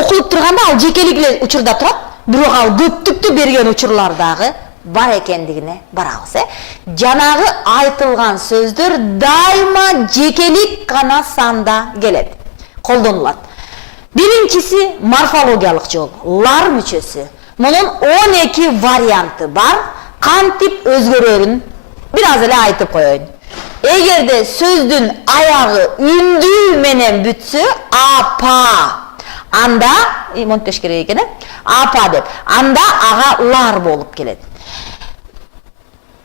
окулуп турганда ал жекелик эле учурда турат, бирок ал көптүктү берген учурлар дагы бар экендигине барабыз. Жанагы айтылган сөздөр дайыма жекелик гана санда келет, колдонулат. Биринчиси морфологиялык жол, лар мүчөсү. Мунун 12 варианты бар. Кантип өзгөрөрүн бир аз эле айтып коеюн. Эгерде сөздүн аягы үндүү менен бүтсө, апа, анда монтеж керек экен, апа деп. Анда ага лар болуп келет.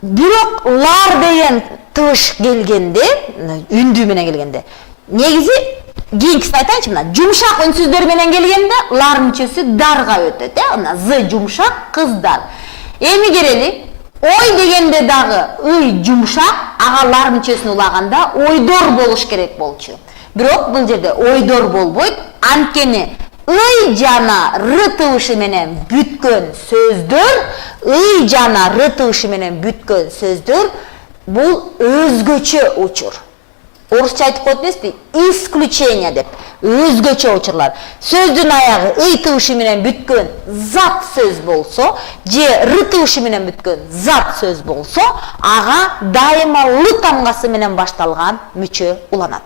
Бирок лар деген тыш келгенде, үндүү менен келгенде, негизи кийинкисин айтайынчы, мына жумшак үнсүздөр менен келгенде лар мүчөсү дарга өтөт, мына з жумшак, кыздар. Эми келели, ой дегенде дагы ый жумшак, ага лар мүчөсүн улаганда ойдор болуш керек болчу. Бирок бул жерде ойдор болбойт, анткени ый жана р тыбышы менен бүткөн сөздөр, ый жана р тыбышы менен бүткөн сөздөр бул өзгөчө учур. Орусча айтып коет эмеспи? Исключение деп. Өзгөчө учурлар. Сөздүн аягы ый тыбышы менен бүткөн зат сөз болсо, же р тыбышы менен бүткөн зат сөз болсо, ага дайыма л тамгасы менен башталган мүчө уланат.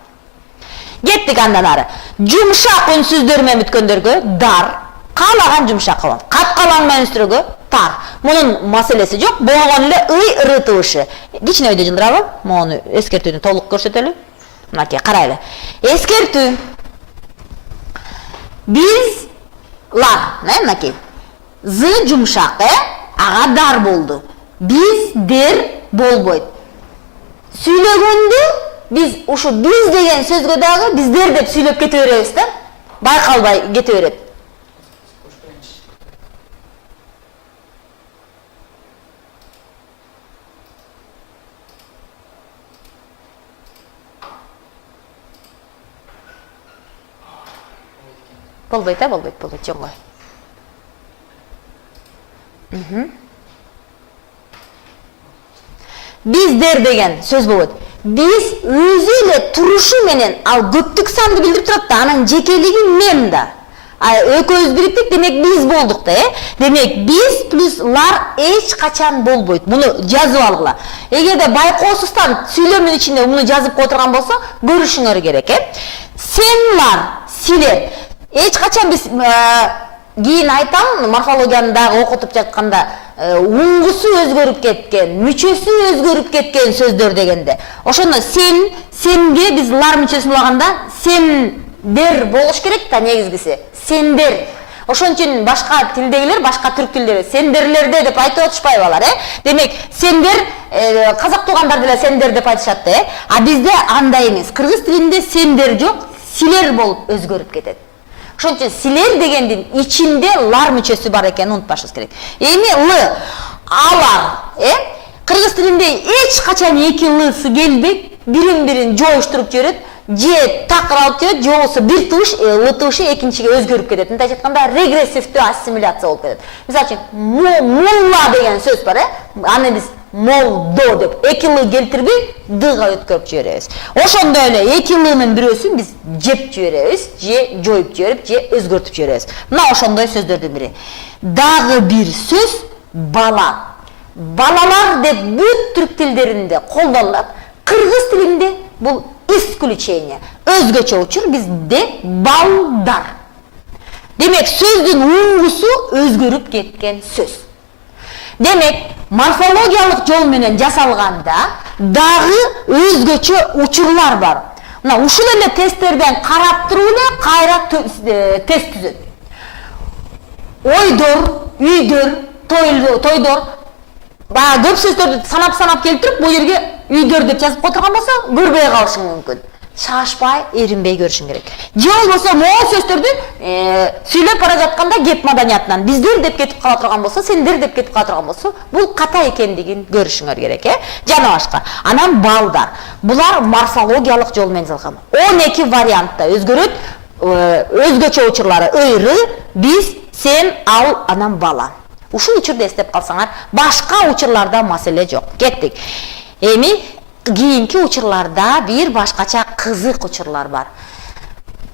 Кеттик андан ары. Жумшак үнсүздөр менен бүткөндөргө дар, каалаган жумшак кылам. Каткаланган үнсүздөргө тар. Мунун маселеси жок. Болгон эле ый р тыбышы. Кичине өйдө жылдырабы? Мону эскертүүнү толук көрсөтөлү. Мынакей карайлы. Эскертүү. Биз лар, мынакей. З жумшак, ага дар болду. Биз дер болбойт. Сүйлөгөндө биз ушу биз деген сөзгө дагы биздер деп сүйлөп кете беребиз да. Байкалбай кете берет. Болбойт, жоңгой. Биздер деген сөз болот. Биз өзү эле турушу менен ал көптүк санды билдирип турат да, анын жекелиги мен да. Экөөбүз бириктик, демек биз болдук да, Демек биз плюс лар эч качан болбойт. Муну жазып алгыла. Эгерде байкоосуздан сүйлөмдүн ичинде муну жазып отурган болсо, көрүшүңөр керек, Сенлар, силер. Эч качан биз кийин айтам, морфологияны дагы окутуп жатканда, уңгусу өзгөрүп кеткен, мүчөсү өзгөрүп кеткен сөздөр дегенде. Ошондо сен, сенге биз лар мүчөсүн улаганда сендер болуш керек да, негизгиси. Сендер. Ошон үчүн башка тилдегилер, башка түрк тилдери сендерлерде деп айтып отушпайбы алар, Демек, сендер, казак туугандар деле сендер деп айтышат, А бизде андай эмес. Кыргыз тилинде сендер жок, силер болуп өзгөрүп кетет. Ошон үчүн силер дегендин ичинде лар мүчөсү бар экенин унутпашыбыз керек. Эми л, алар, кыргыз тилинде эч качан эки лсы келбейт, бирин-бирин жоюштуруп жиберет, же такыр алып жүрөт, же болбосо бир тыбыш, л тыбышы экинчиге өзгөрүп кетет. Мынтип айтканда регрессивдүү ассимиляция болуп кетет. Мисалы үчүн, мулла деген сөз бар, аны биз молдо деп эки л келтирбей дга өткөрүп жиберебиз. Ошондой эле эки лнын бирөөсүн биз жеп жиберебиз, же жоюп жиберип, же өзгөртүп жиберебиз. Мына ошондой сөздөрдүн бири. Дагы бир сөз бала. Балалар деп бүт түрк тилдеринде колдонулат. Кыргыз тилинде бул исключение. Өзгөчө учур бизде балдар. Демек, сөздүн уңгусу өзгөрүп кеткен сөз. Демек, морфологиялык жол менен жасалганда дагы өзгөчө учурлар бар. Мына ушул эле тесттерден карап туруп эле кайра тест түзөт. Ойдор, үйдөр, тойдор. Көп сөздөрдү санап келтирип, бул жерге үйдөр деп жазып отурган болсо, көрбөй калышың мүмкүн. Шашпай, эринбей көрүшүң керек. Же болбосо могу сөздөрдү сүйлөп бара жатканда кеп маданиятынан биздер деп кетип кала турган болсо, сендер деп кетип кала турган болсо, бул ката экендигин көрүшүңөр керек, Жана башка. Анан балдар. Булар морфологиялык жол менен жазылган. 12 вариантта өзгөрөт. Өзгөчө учурлары ыйры, биз, сен, ал, анан бала. Ушул учурду эстеп калсаңар, башка учурларда маселе жок. Кеттик. Эми кийинки учурларда бир башкача кызык учурлар бар.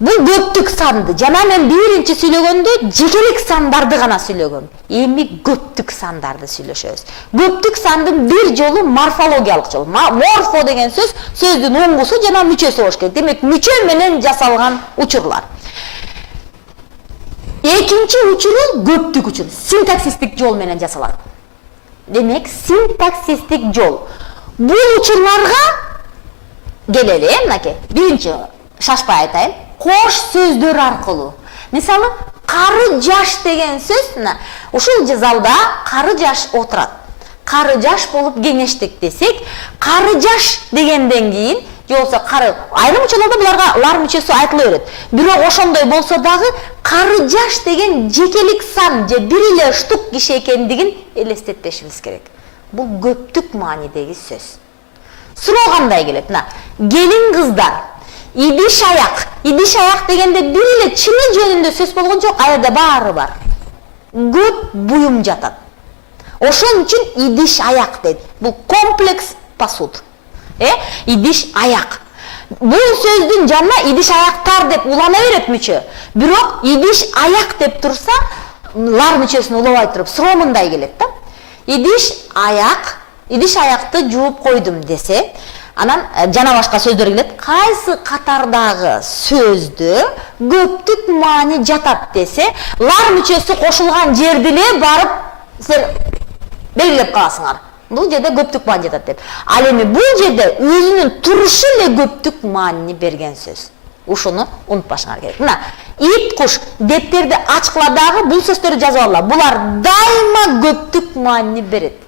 Бул көптүк санды. Жана мен биринчи сүйлөгөндө жекелик сандарды гана сүйлөгөм. Эми көптүк сандарды сүйлөшөбүз. Көптүк сандын бир жолу морфологиялык жол. Морфо деген сөз сөздүн уңгусу жана мүчөсү болуш керек. Демек, мүчө менен жасалган учурлар. Экинчи учуру көптүк учур. Синтаксистик жол менен жасалат. Демек, синтаксистик жол. Бул учурларга келели, мынакей. Биринчи шашпай айтайын. Кош сөздөр аркылуу. Мисалы, кары жаш деген сөз, ушул залда кары жаш отурат. Кары жаш болуп кеңештик десек, кары жаш дегенден кийин, же болсо кары айрым учурларда буларга лар мүчөсү айтыла берет. Бирок ошондой болсо дагы кары жаш деген жекелик сан же бир эле штук киши экендигин элестетпешибиз керек. Бул көптүк маанидеги сөз. Суроо кандай келет? Келин кыздар, идиш аяк. Идиш аяк дегенде бир эле чыны жөнүндө сөз болгон жок, аерде баары бар. Көп буюм жатат. Ошон үчүн идиш аяк дейт. Бул комплекс посуд. Идиш аяк. Бул сөздүн жанына идиш аяктар деп улана берет мүчө. Бирок идиш аяк деп турса, лар мүчөсүн улабай туруп суроо мындай келет да. Идиш аякты жууп койдум десе, анан жана башка сөздөр келет. Кайсы катардагы сөздө көптүк маани жатат десе, лар мүчөсү кошулган жерди эле барып сен белгилеп каласыңар. Бул жерде көптүк маани жатат деп. Ал эми бул жерде өзүнүн турушу эле көптүк маанини берген сөз. Ушуну унутпашыңар керек. Ит куш дептерди ачкыла дагы бул сөздөрдү жазып алла. Булар дайыма көптүк маанини берет.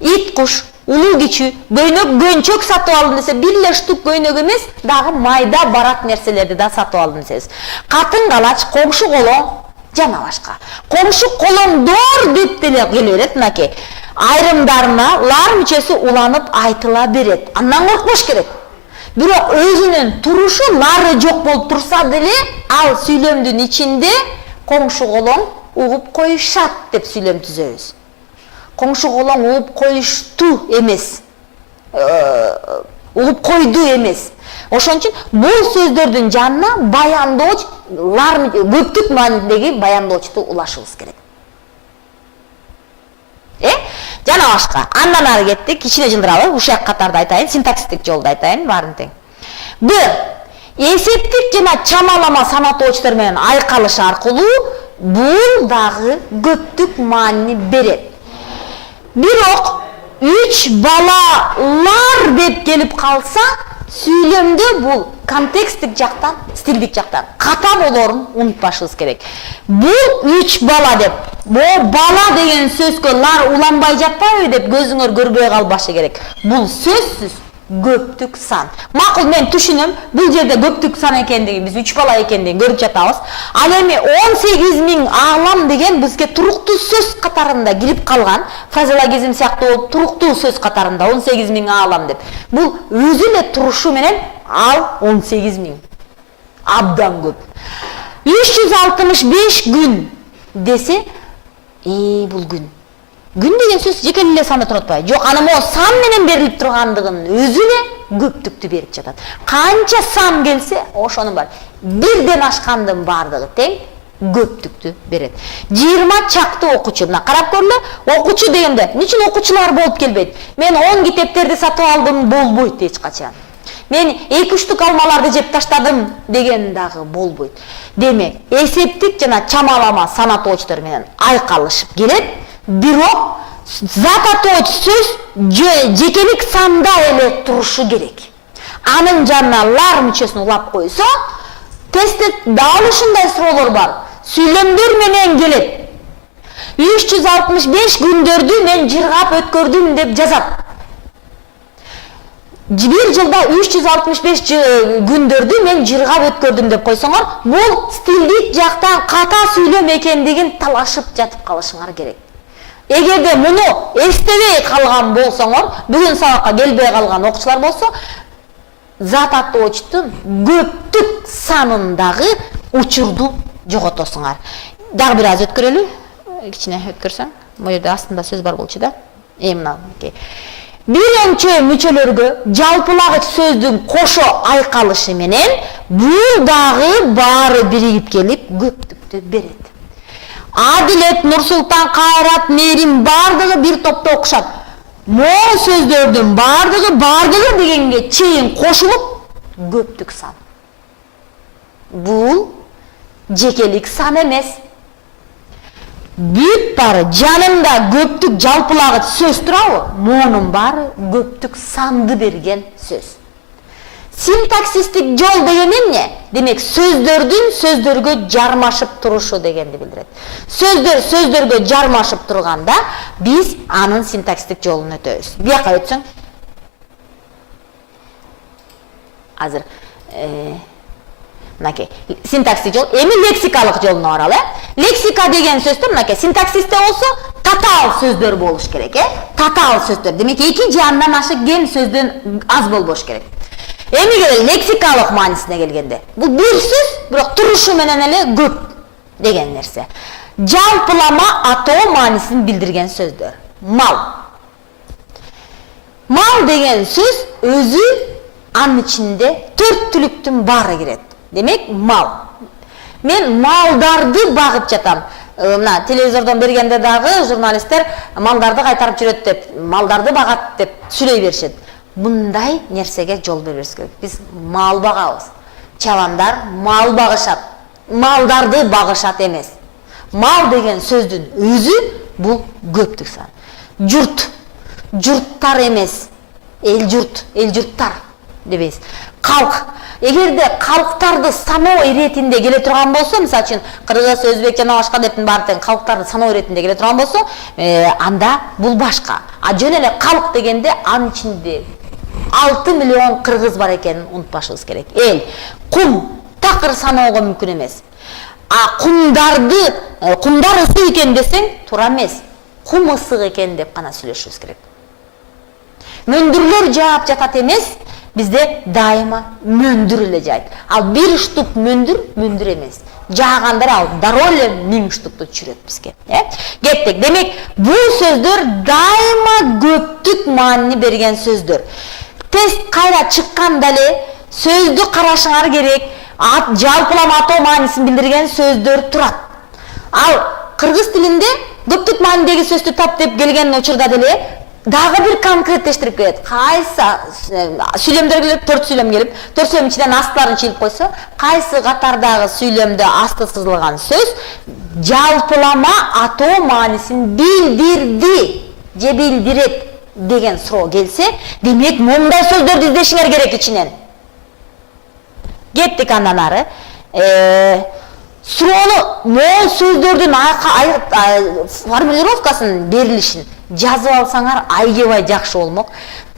Ит куш, улуу кичүү, көйнөк, көнчөк сатып алдым десе, бир эле штук көйнөк эмес, дагы майда барат нерселерди да сатып алдым десеңиз. Катын калач, коңшу колоң, жана башка. Коңшу колоңдор деп деле келе берет, мынакей. Айрымдарына лар мүчөсү уланып айтыла берет. Андан коркпош керек. Бирок өзүнүн турушу лары жок болуп турса деле, ал сүйлөмдүн ичинде коңшу колоң угуп коюшат деп сүйлөм түзөбүз. Коңшу колоң угуп коюшту эмес. Угуп койду эмес. Ошон үчүн бул сөздөрдүн жанына баяндооч, көптүк маанидеги баяндоочту улашыбыз керек. Жана башка. Андан ары кеттик, кичине жылдырабы, ушак катарда айтайын, синтаксистик жолдо айтайын, баарын тең. Б. Эсептик жана чамалама санатоочтор менен айкалыш аркылуу бул дагы көптүк маанини берет. Бирок 3 балалар деп келип калса, сүйлөмдө бул контексттик жактан, стилдик жактан ката болорун унутпашыбыз керек. Бул 3 бала деп, бала деген сөзгө лар уланбай жатпайбы деп көзүңөр көрбөй калбашы керек. Бул сөзсүз көптүк сан. Макул, мен түшүнөм, бул жерде көптүк сан экендигин, биз 3 бала экендигин көрүп жатабыз. Ал эми 18.000 аалам деген бизге туруктуу сөз катарында кирип калган, фразеологизм сыяктуу болуп туруктуу сөз катарында 18.000 аалам деп. Бул өзү эле турушу менен ал 18.000. Абдан көп. 365 күн десе, бул күн. Күн деген сөз жеке эле санды туруп атпайбы? Жок, аны могу сан менен берилип тургандыгын өзү эле көптүктү берип жатат. Канча сан келсе, ошонун бар. Бирден ашкандын бардыгы тең көптүктү берет. 20 чакты окуучу, мына карап көрүлө, окуучу дегенде, ничек окуучулар болуп келбейт? Мен 10 китептерди сатып алдым болбойт эч качан. Мен 2 штук алмаларды жеп таштадым деген дагы болбойт. Демек, эсептик жана чамалама санатоочтор менен айкалышып келет. Бирок зататооч сөз жекелик санда эле турушу керек. Анын жанына лар мүчөсүн улап койсо, тестте дал ушундай суроолор бар. Сүйлөмдөр менен келет. 365 күндөрдү мен жыргап өткөрдүм деп жазат. Бир жылда 365 күндөрдү мен жыргап өткөрдүм деп койсоңор, бул стилдик жактан ката сүйлөм экендигин талашып жатып калышыңар керек. Эгерде муну эстебей калган болсоңор, бүгүн сабакка келбей калган окуучулар болсо, зататоочтун көптүк санындагы учурду жоготосуңар. Дагы бир аз өткөрөлү. Кичине өткөрсөң, бул жерде астында сөз бар болчу да. Мына. Биринчи мүчөлөргө жалпылагыч сөздүн кошо айкалышы менен бул дагы баары биригип келип көптүктү берет. Адилет, Нурсултан, Кайрат, Мерим бардыгы бир топто окушат. Могу сөздөрдүн бардыгы дегенге чейин кошулуп көптүк сан. Бул жекелик сан эмес. Бүт бары жанында көптүк жалпылагыч сөз турабы? Монун бары көптүк санды берген сөз. Синтаксистик жол деген эмне? Демек, сөздөрдүн сөздөргө жармашып турушу дегенди билдирет. Сөздөр сөздөргө жармашып турганда биз анын синтаксистик жолун өтөбүз. Бияка өтсөң. Азыр мынакей синтаксистик жол, эми лексикалык жолуна баралы. Лексика деген сөздөр мынакей синтаксисте болсо татаал сөздөр болуш керек, татаал сөздөр. Демек, эки же андан ашык кем сөздөн аз болбош керек. Эми лексикалык маанисине келгенде, бул бир сөз, бирок турушу менен эле көп деген нерсе. Жалпылама атоо маанисин билдирген сөздөр. Мал. Мал деген сөз өзү анын ичинде 4 түлүктүн баары кирет. Демек, мал. Мен малдарды багып жатам. Мына телевизордон бергенде дагы журналисттер малдарды кайтарып жүрөт деп, малдарды багат деп сүйлөй беришет. Мындай нерсеге жол бербеш керек. Биз мал багабыз. Чабандар мал багышат. Малдарды багышат эмес. Мал деген сөздүн өзү бул көптүк сан. Журт. Журттар эмес. Эл журт, эл журттар дебейсиз. Калк. Эгерде калктарды саноо иретинде келе турган болсо, мисалы үчүн кыргыз, өзбек жана башка дептин баары тең калктарды саноо иретинде келе турган болсо, анда бул башка. А жөн эле калк дегенде анын ичинде 6 миллион кыргыз бар экенин унутпашыбыз керек. Эл, кум такыр саноого мүмкүн эмес. А кумдар ысык экен десең, туура эмес. Кум ысык экен деп гана сүйлөшүбүз керек. Мөндүрлөр жаап жатат эмес, бизде дайыма мөндүр эле жайт. Ал бир штук мөндүр эмес. Жаагандар ал дароо эле 1000 штукту түшүрөт бизге. Кеттик. Демек, бул сөздөр дайыма көптүк маани берген сөздөр. Тест кайра чыкканда эле сөздү карашыңар керек. Жалпылама атоо маанисин билдирген сөздөр турат. Ал кыргыз тилинде көптүк маанидеги сөздү тап деп келген учурда деле дагы бир конкреттештирип келет. Кайсы сүйлөмдөр келип, 4 сүйлөм келип, 4 сүйлөм ичинен астыларын чыгып койсо, кайсы катардагы сүйлөмдө асты сызылган сөз жалпылама атоо маанисин билдирди же билдирет деген суроо келсе, демек мындай сөздөрдү издешиңер керек ичинен. Кеттик андан ары. Суроону мол сөздөрдүн формулировкасын берилишин жазып алсаңар айгебай жакшы болмок.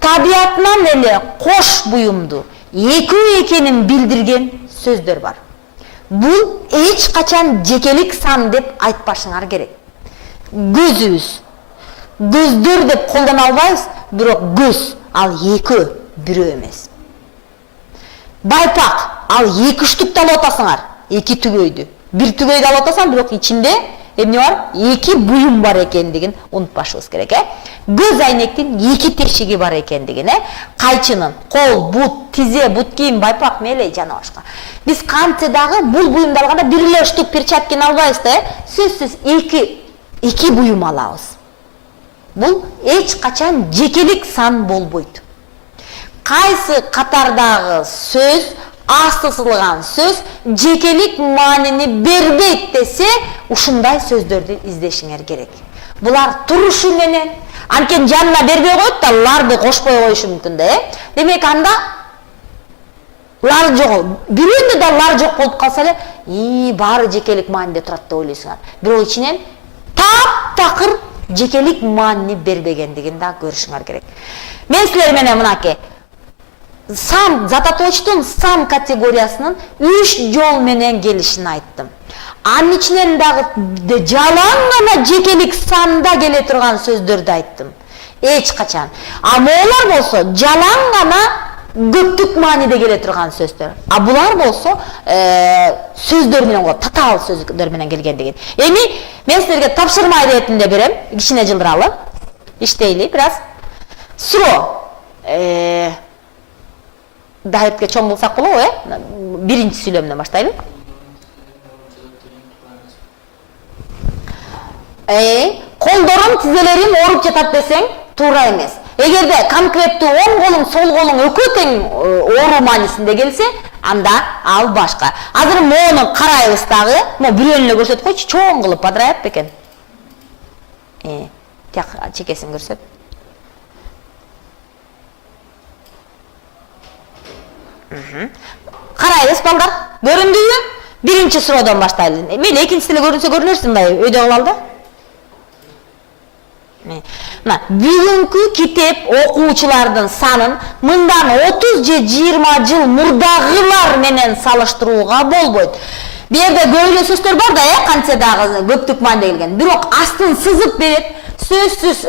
Табиятынан эле кош буюмду экөө экенин билдирген сөздөр бар. Бул эч качан жекелик сан деп айтпашыңар керек. Көзүбүз. Көздөр деп колдоно албайбыз, бирок көз ал экөө, бирөө эмес. Байпак ал 2 штукту алып атасыңар, 2 түгөйдү. Бир түгөйдү алып атасаң, бирок ичинде эмне бар? 2 буюм бар экендигин унутпашыбыз керек, Көз айнектин 2 тешиги бар экендигин, Кайчынын кол, бут, тизе, бут кийим, байпак, мелей жана башка. Биз кантсе дагы бул буюмду алганда бир эле штук перчатканы албайбыз да, сөзсүз 2 буюм алабыз. Бул эч качан жекелик сан болбойт. Кайсы катардагы сөз, асты сызылган сөз жекелик маанини бербейт десе, ушундай сөздөрдү издешиңер керек. Булар турушу менен, анткени жанына бербей коет да, ларды кошпой коюшу мүмкүн да, Демек анда лар жок. Бирөөндө да лар жок болуп калса эле, баары жекелик мааниде турат деп ойлойсуңар. Бирок ичинен таптакыр жекелик маанини бербегендигин да көрүшүңөр керек. Мен силер менен мынакей сам, зататочтун сам категориясынын 3 жол менен келишин айттым. Анын ичинен дагы жалаң гана жекелик санда келе турган сөздөрдү айттым. Эч качан. А могулар болсо жалаң гана көптүк мааниде келе турган сөздөр. А булар болсо сөздөр менен, татаал сөздөр менен келгендигин. Эми мен силерге тапшырма иретинде берем, кичине жылдыралы. Иштейли бир аз. Суроо. Дайыпке чоң болсак болобу, биринчи сүйлөмдөн баштайлы. Колдорум, тизелерим ооруп жатат десең, туура эмес. Эгерде конкреттүү оң колуң, сол колуң экөө тең ооруу маанисинде келсе, анда ал башка. Азыр мону карайбыз дагы, бирөөнү эле көрсөтүп койчу, чоң кылып бадырайып экен. Тияк чекесин көрсөт. Карайбыз балдар. Көрүндүбү? Биринчи суроодан баштайлы. Мейли экинчисине көрүнсө көрүнөрсүң, мындай өйдө калалы. Мына, бүгүнкү китеп окуучулардын санын мындан 30 же 20 жыл мурдагылар менен салыштырууга болбойт. Бу жерде көп эле сөздөр бар да, кантсе дагы көптүк мааниде келген. Бирок астын сызып берет. Сөзсүз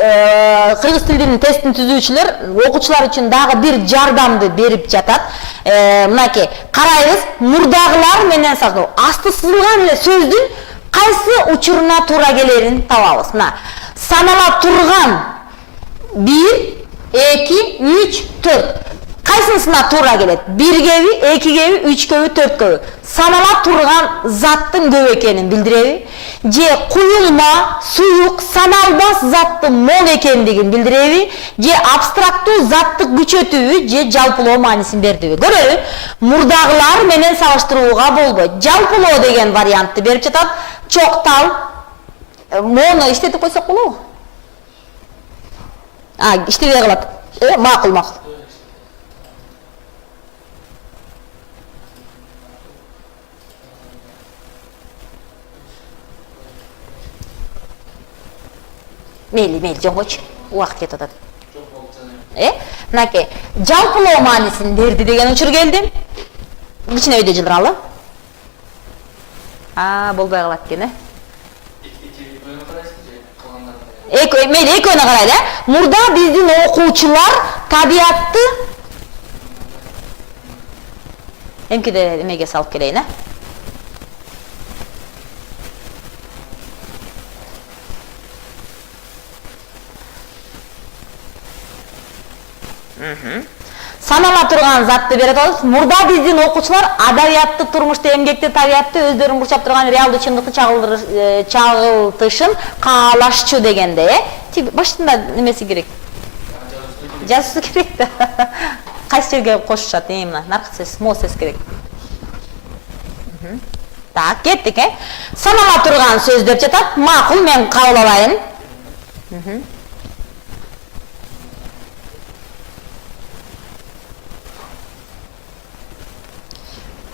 кыргыз тилинин тестин түзүүчүлөр окуучулар үчүн дагы бир жардамды берип жатат. Мынакей, карайбыз, мурдагылар менен салыштыруу. Асты сызылган эле сөздүн кайсы учуруна туура келерин табабыз. Мына, санала турган 1, 2, 3, 4. Кайсысына туура келет? 1геби, 2геби, 3геби, 4геби? Санала турган заттын көп экенин билдиреби? Же куюлма, суюк, саналбас заттын мол экендигин билдиреби? Же абстрактуу заттык күчөтүүбү, же жалпылоо маанисин бердиби? Көрөлү. Мурдагылар менен салыштырууга болбойт. Жалпылоо деген вариантты берип жатат. Чоктал. Мону иштетип койсок болобу? İştebey калат. Макул, макул. Мейли, жөн койчу. Убакыт кетип атат. Мынакей, жалпылоо маанисин берди деген учур келди. Кичине өйдө жылдыралы. Болбой калат экен, Мейли, экөөнө карайлы. Мурда биздин окуучулар табиатты эмкиде эмеге салып келейин, Санала турган затты берет алабыз. Мурда биздин окуучулар адабиятты, турмушту, эмгекти, табиатты өздөрүн курчап турган реалдуу чындыкты чагылтышын каалашчу дегенде, башында немеси керек? Жазуусу керек да. Кайсы жерге кошушат, мына наркы сөз, мол сөз керек. Так, кеттик, Санала турган сөз деп жатат. Макул, мен кабыл алайын.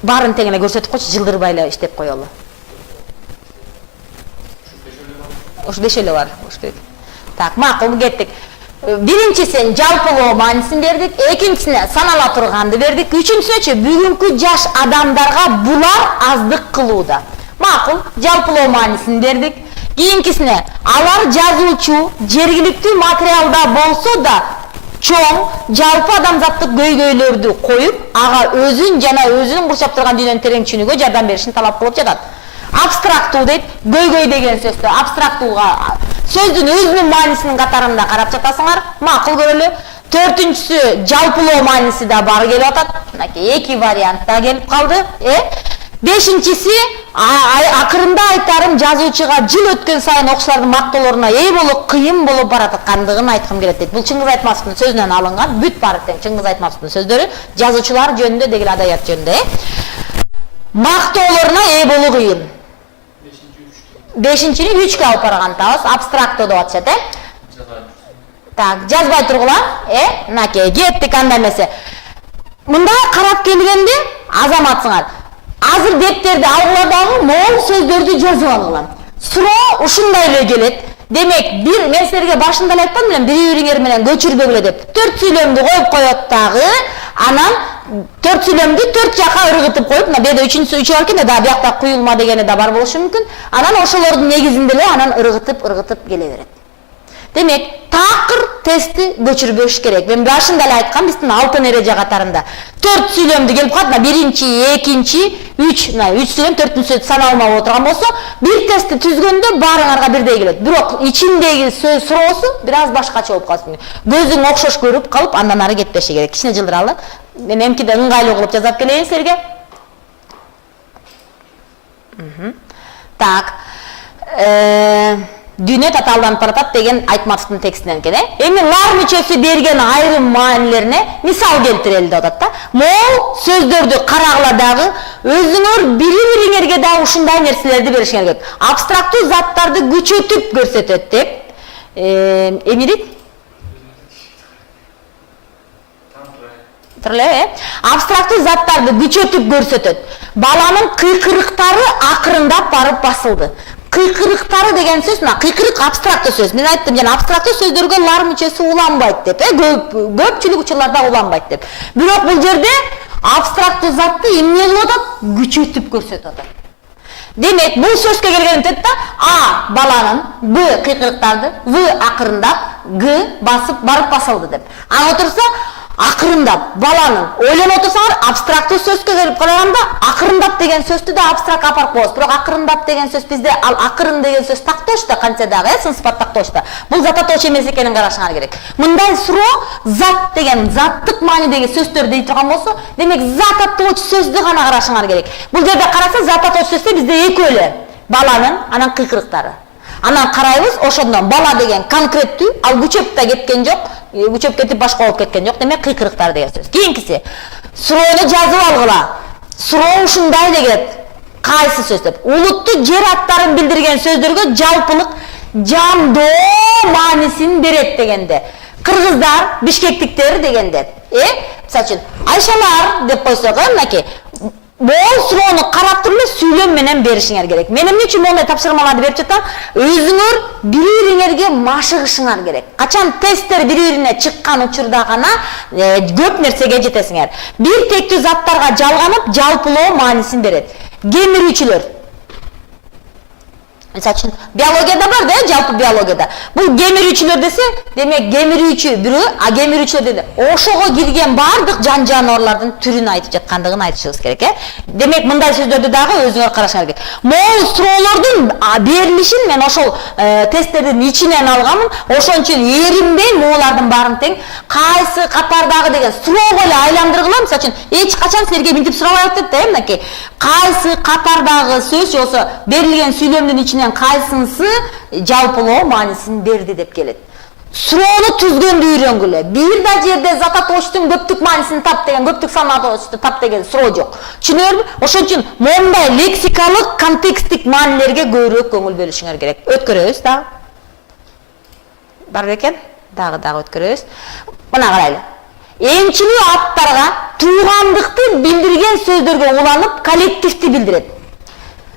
Барын тегине көрсөтүп койчу, жылдырбай эле иштеп коелу. Ушу 5 эле бар. Так, макул, кеттик. Биринчисин жалпылоо маанисин бердик, экинчисине санала турганды бердик, үчүнчүсүнчү бүгүнкү жаш адамдарга булар аздык кылууда. Макул, жалпылоо маанисин бердик. Кийинкисине алар жазуучу жергиликтүү материалда болсо да чоң, жалпы адамзаттык көйгөйлөрдү коюп, ага өзүн жана өзүнүн курчап турган дүйнөнү терең түшүнүүгө жардам беришин талап кылып жатат. Абстрактуу дейт, көйгөй деген сөздү абстрактууга сөздүн өзүнүн маанисинин катарында карап жатасыңар. Макул, көрөлү. Төртүнчүсү жалпылоо мааниси да бар келип атат. Мынакей 2 вариант да келип калды. Бешинчиси акырында айтарым, жазуучуга жыл өткөн сайын окуучулардын мактоолоруна ээ болуп, кыйын болуп бараткандыгын айткым келет дейт. Бул Чыңгыз Айтматовдун сөзүнөн алынган, бүт баары тең Чыңгыз Айтматовдун сөздөрү, жазуучулар жөнүндө деген адабият жөнүндө. Мактоолоруна ээ болуу кыйын. Бешинчини 3гө алып барган табыз, абстрактуу деп атышат, Так, жазбай тургула, мынакей, кеттик анда эмесе. Мында карап келгенде, азаматсыңар, азыр дептерди алгыла дагы мол сөздөрдү жазып алгыла. Суроо ушундай эле келет. Демек, мен силерге башында эле айттым белем, бири-бириңер менен көчүрбөгүлө деп. 4 сүйлөмдү коюп коет дагы, анан 4 сүйлөмдү 4 жака ыргытып коюп, мына беде 3-үчү бар экен да, биякта куюлма дегени да бар болушу мүмкүн. Анан ошолордун негизинде эле анан ыргытып келе берет. Демек, такыр тестти көчүрбөш керек. Мен башында эле айткам, биздин алтын эреже катарында 4 сүйлөмдү келип калат, биринчи, экинчи, 3, 3 сүйлөм, 4-сүйлөм саналмап отурган болсо, бир тестти түзгөндө баарыңарга бирдей келет. Бирок ичиндеги сөз суроосу бир аз башкача болуп калсын. Көзүң окшош көрүп калып, андан ары кетпеши керек. Кичине жылдыралы. Мен эмкиде ыңгайлуу кылып жазап келейин силерге. Так. Дүйнө татаалданып баратат деген Айтматовдун текстинен экен. Эми лар мүчөсү берген айрым маанилерине мисал келтирели деп атат да. Мол сөздөрдү карагыла дагы, өзүңөр бири-бириңерге да ушундай нерселерди беришиңер керек. Абстрактуу заттарды күчөтүп көрсөтөт деп. Эмирит? Абстрактуу заттарды күчөтүп көрсөтөт. Баланын кыйкырыктары акырындап барып басылды. Кыйкырыктары деген сөз, кыйкырык абстрактуу сөз. Мен айттым, жана абстрактуу сөздөргө лар мүчөсү уланбайт деп, көпчүлүк учурларда уланбайт деп. Бирок бул жерде абстрактуу затты эмне кылып атат? Күчөтүп көрсөтүп атат. Демек, бул сөзгө келгенде да А баланын, Б кыйкырыктарды, В акырындап, Г басып барып басылды деп. Аны отурса акырындап баланын ойлонуп отурсаңар абстрактуу сөзгө келип караганда акырындап деген сөздү да абстракт апарып коебуз. Бирок акырындап деген сөз бизде ал акырын деген сөз тактош да кантсе дагы, сын сыпат тактош да. Бул зататош эмес экенин карашыңар керек. Мындай суроо зат деген заттык маанидеги сөздөр дей турган болсо, демек зататоч сөздү гана карашыңар керек. Бул жерде караса зататоч сөздө бизде экөө эле. Баланын, анан кыйкырыктары. Анан карайбыз, ошондон бала деген конкреттүү, ал күчөп да кеткен жок, күчөп кетип башка болуп кеткен жок, демек кыйкырыктар деген сөз. Кийинкиси, суроону жазып алгыла. Суроо ушундай деген кайсы сөз деп. Улуттуу жер аттарын билдирген сөздөргө жалпылык жандоо маанисин берет дегенде. Кыргыздар, бишкектиктер дегенде. Мисалы үчүн, Айшалар деп койсок, мынакей Бул суроону карап туруп эле сүйлөм менен беришиңер керек. Мен эмне үчүн мондай тапшырмаларды берип жатам? Өзүңөр бири-бириңерге машыгышыңар керек. Качан тесттер бири-бирине чыккан учурда гана көп нерсеге жетесиңер. Бир тектүү заттарга жалганып, жалпылоо маанисин берет. Кемирүүчүлөр. Мисалы үчүн, биологияда бар да, жалпы биологияда. Бул кемирүүчүлөр десе, демек кемирүүчү бирөө, а кемирүүчүлөр деди. Ошого кирген бардык жан-жаныбарлардын түрүн айтып жаткандыгын айтышыбыз керек, Демек, мындай сөздөрдү дагы өзүңөр карашыңар керек. Могул суроолордун берилишин мен ошол тесттердин ичинен алганмын. Ошон үчүн эринбей могулардын баарын тең кайсы катардагы деген суроого эле айландыргыла. Мисалы үчүн, эч качан силерге мынтип сурабай атат да, мынакей. Кайсы катардагы сөз болсо берилген сүйлөмдүн ичинен кайсынысы жалпылоо маанисин берди деп келет. Суроону түзгөндү үйрөнгүлө. Бир да жерде зататоштун көптүк маанисин тап деген, көптүк санатошту тап деген суроо жок. Түшүнөрбү? Ошон үчүн мондай лексикалык, контексттик маанилерге көбүрөөк көңүл бөлүшүңөр керек. Өткөрөбүз дагы. Бар бекен? Дагы өткөрөбүз. Мына карайлы. Эмчилүү аттарга туугандыкты билдирген сөздөргө уланып, коллективди билдирет.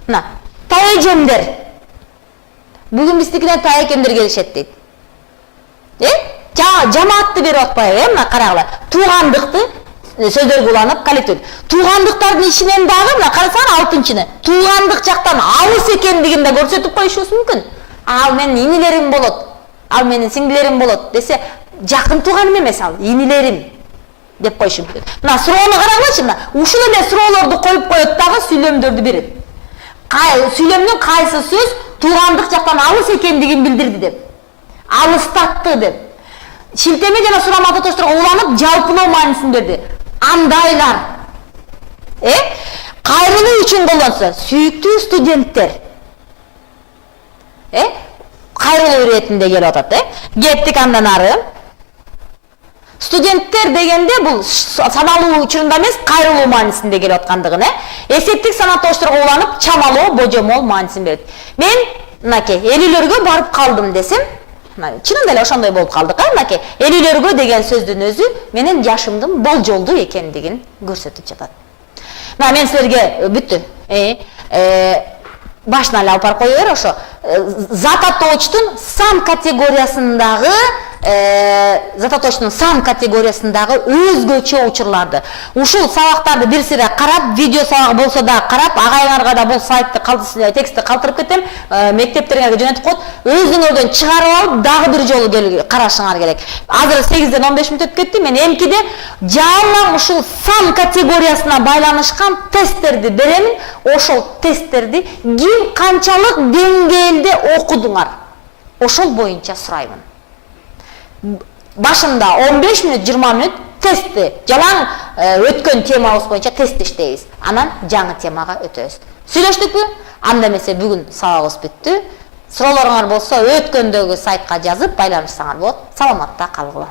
Мына, таэжемдер. Бүгүн биздикине таэкемдер келишет дейт. Жамаатты берип атпайбы, мына карагыла. Туугандыкты сөздөргө уланып, коллектив. Туугандыктардын ичинен дагы, мына карасаңар 6-чыны. Туугандык жактан алыс экендигин да көрсөтүп коюшубуз мүмкүн. Ал менин инилерим болот. Ал менин сиңдилерим болот десе, жакын тууганым эмес ал, инилерим деп коюшу мүмкүн. Мына суроону карагылачы, мына ушул эле суроолорду коюп коет дагы сүйлөмдөрдү берет. Сүйлөмдүн кайсы сөз туугандык жактан алыс экендигин билдирди деп. Алыстатты деп. Шилтеме жана сурама татыштырууга уланып, жалпылоо маанисин берди. Андайлар. Кайрылуу үчүн колдонсо, сүйүктүү студенттер. Кайрылуу иретинде келип атат, Кеттик андан ары. Студенттер дегенде бул саналуу учурунда эмес, кайрылуу маанисинде келип аткандыгын, Эсептик санатоштурууга уланып, чамалоо, божомол маанисин берет. Мен, мынакей, элүүлөргө барып калдым десем, чынында эле ошондой болуп калдык, мынакей, элүүлөргө деген сөздүн өзү менин жашымдын болжолдуу экендигин көрсөтүп жатат. Мен силерге бүттү. Башына эле алып барып кое бер, ошо зататочтун сан категориясындагы өзгөчө учурларды. Ушул сабактарды бир сыйра карап, видео сабак болсо да карап, агайыңарга да бул сайтты текстти калтырып кетем, мектептериңерге жөнөтүп коет. Өзүңөрдөн чыгарып алып, дагы бир жолу карашыңар керек. Азыр 8-ден 15 мүнөт өтүп кетти. Мен эмкиде жалаң ушул сан категориясына байланышкан тесттерди беремин. Ошол тесттерди ким канчалык деңгээлде окудуңар, ошол боюнча сураймын. Башында 15 мүнөт, 20 мүнөт тестти, жалаң өткөн темабыз боюнча тест иштейбиз. Анан жаңы темага өтөбүз. Сүйлөштүкпү? Анда эмесе бүгүн сабагыбыз бүттү. Суроолоруңар болсо өткөндөгү сайтка жазып байланышсаңар болот. Саламатта калгыла.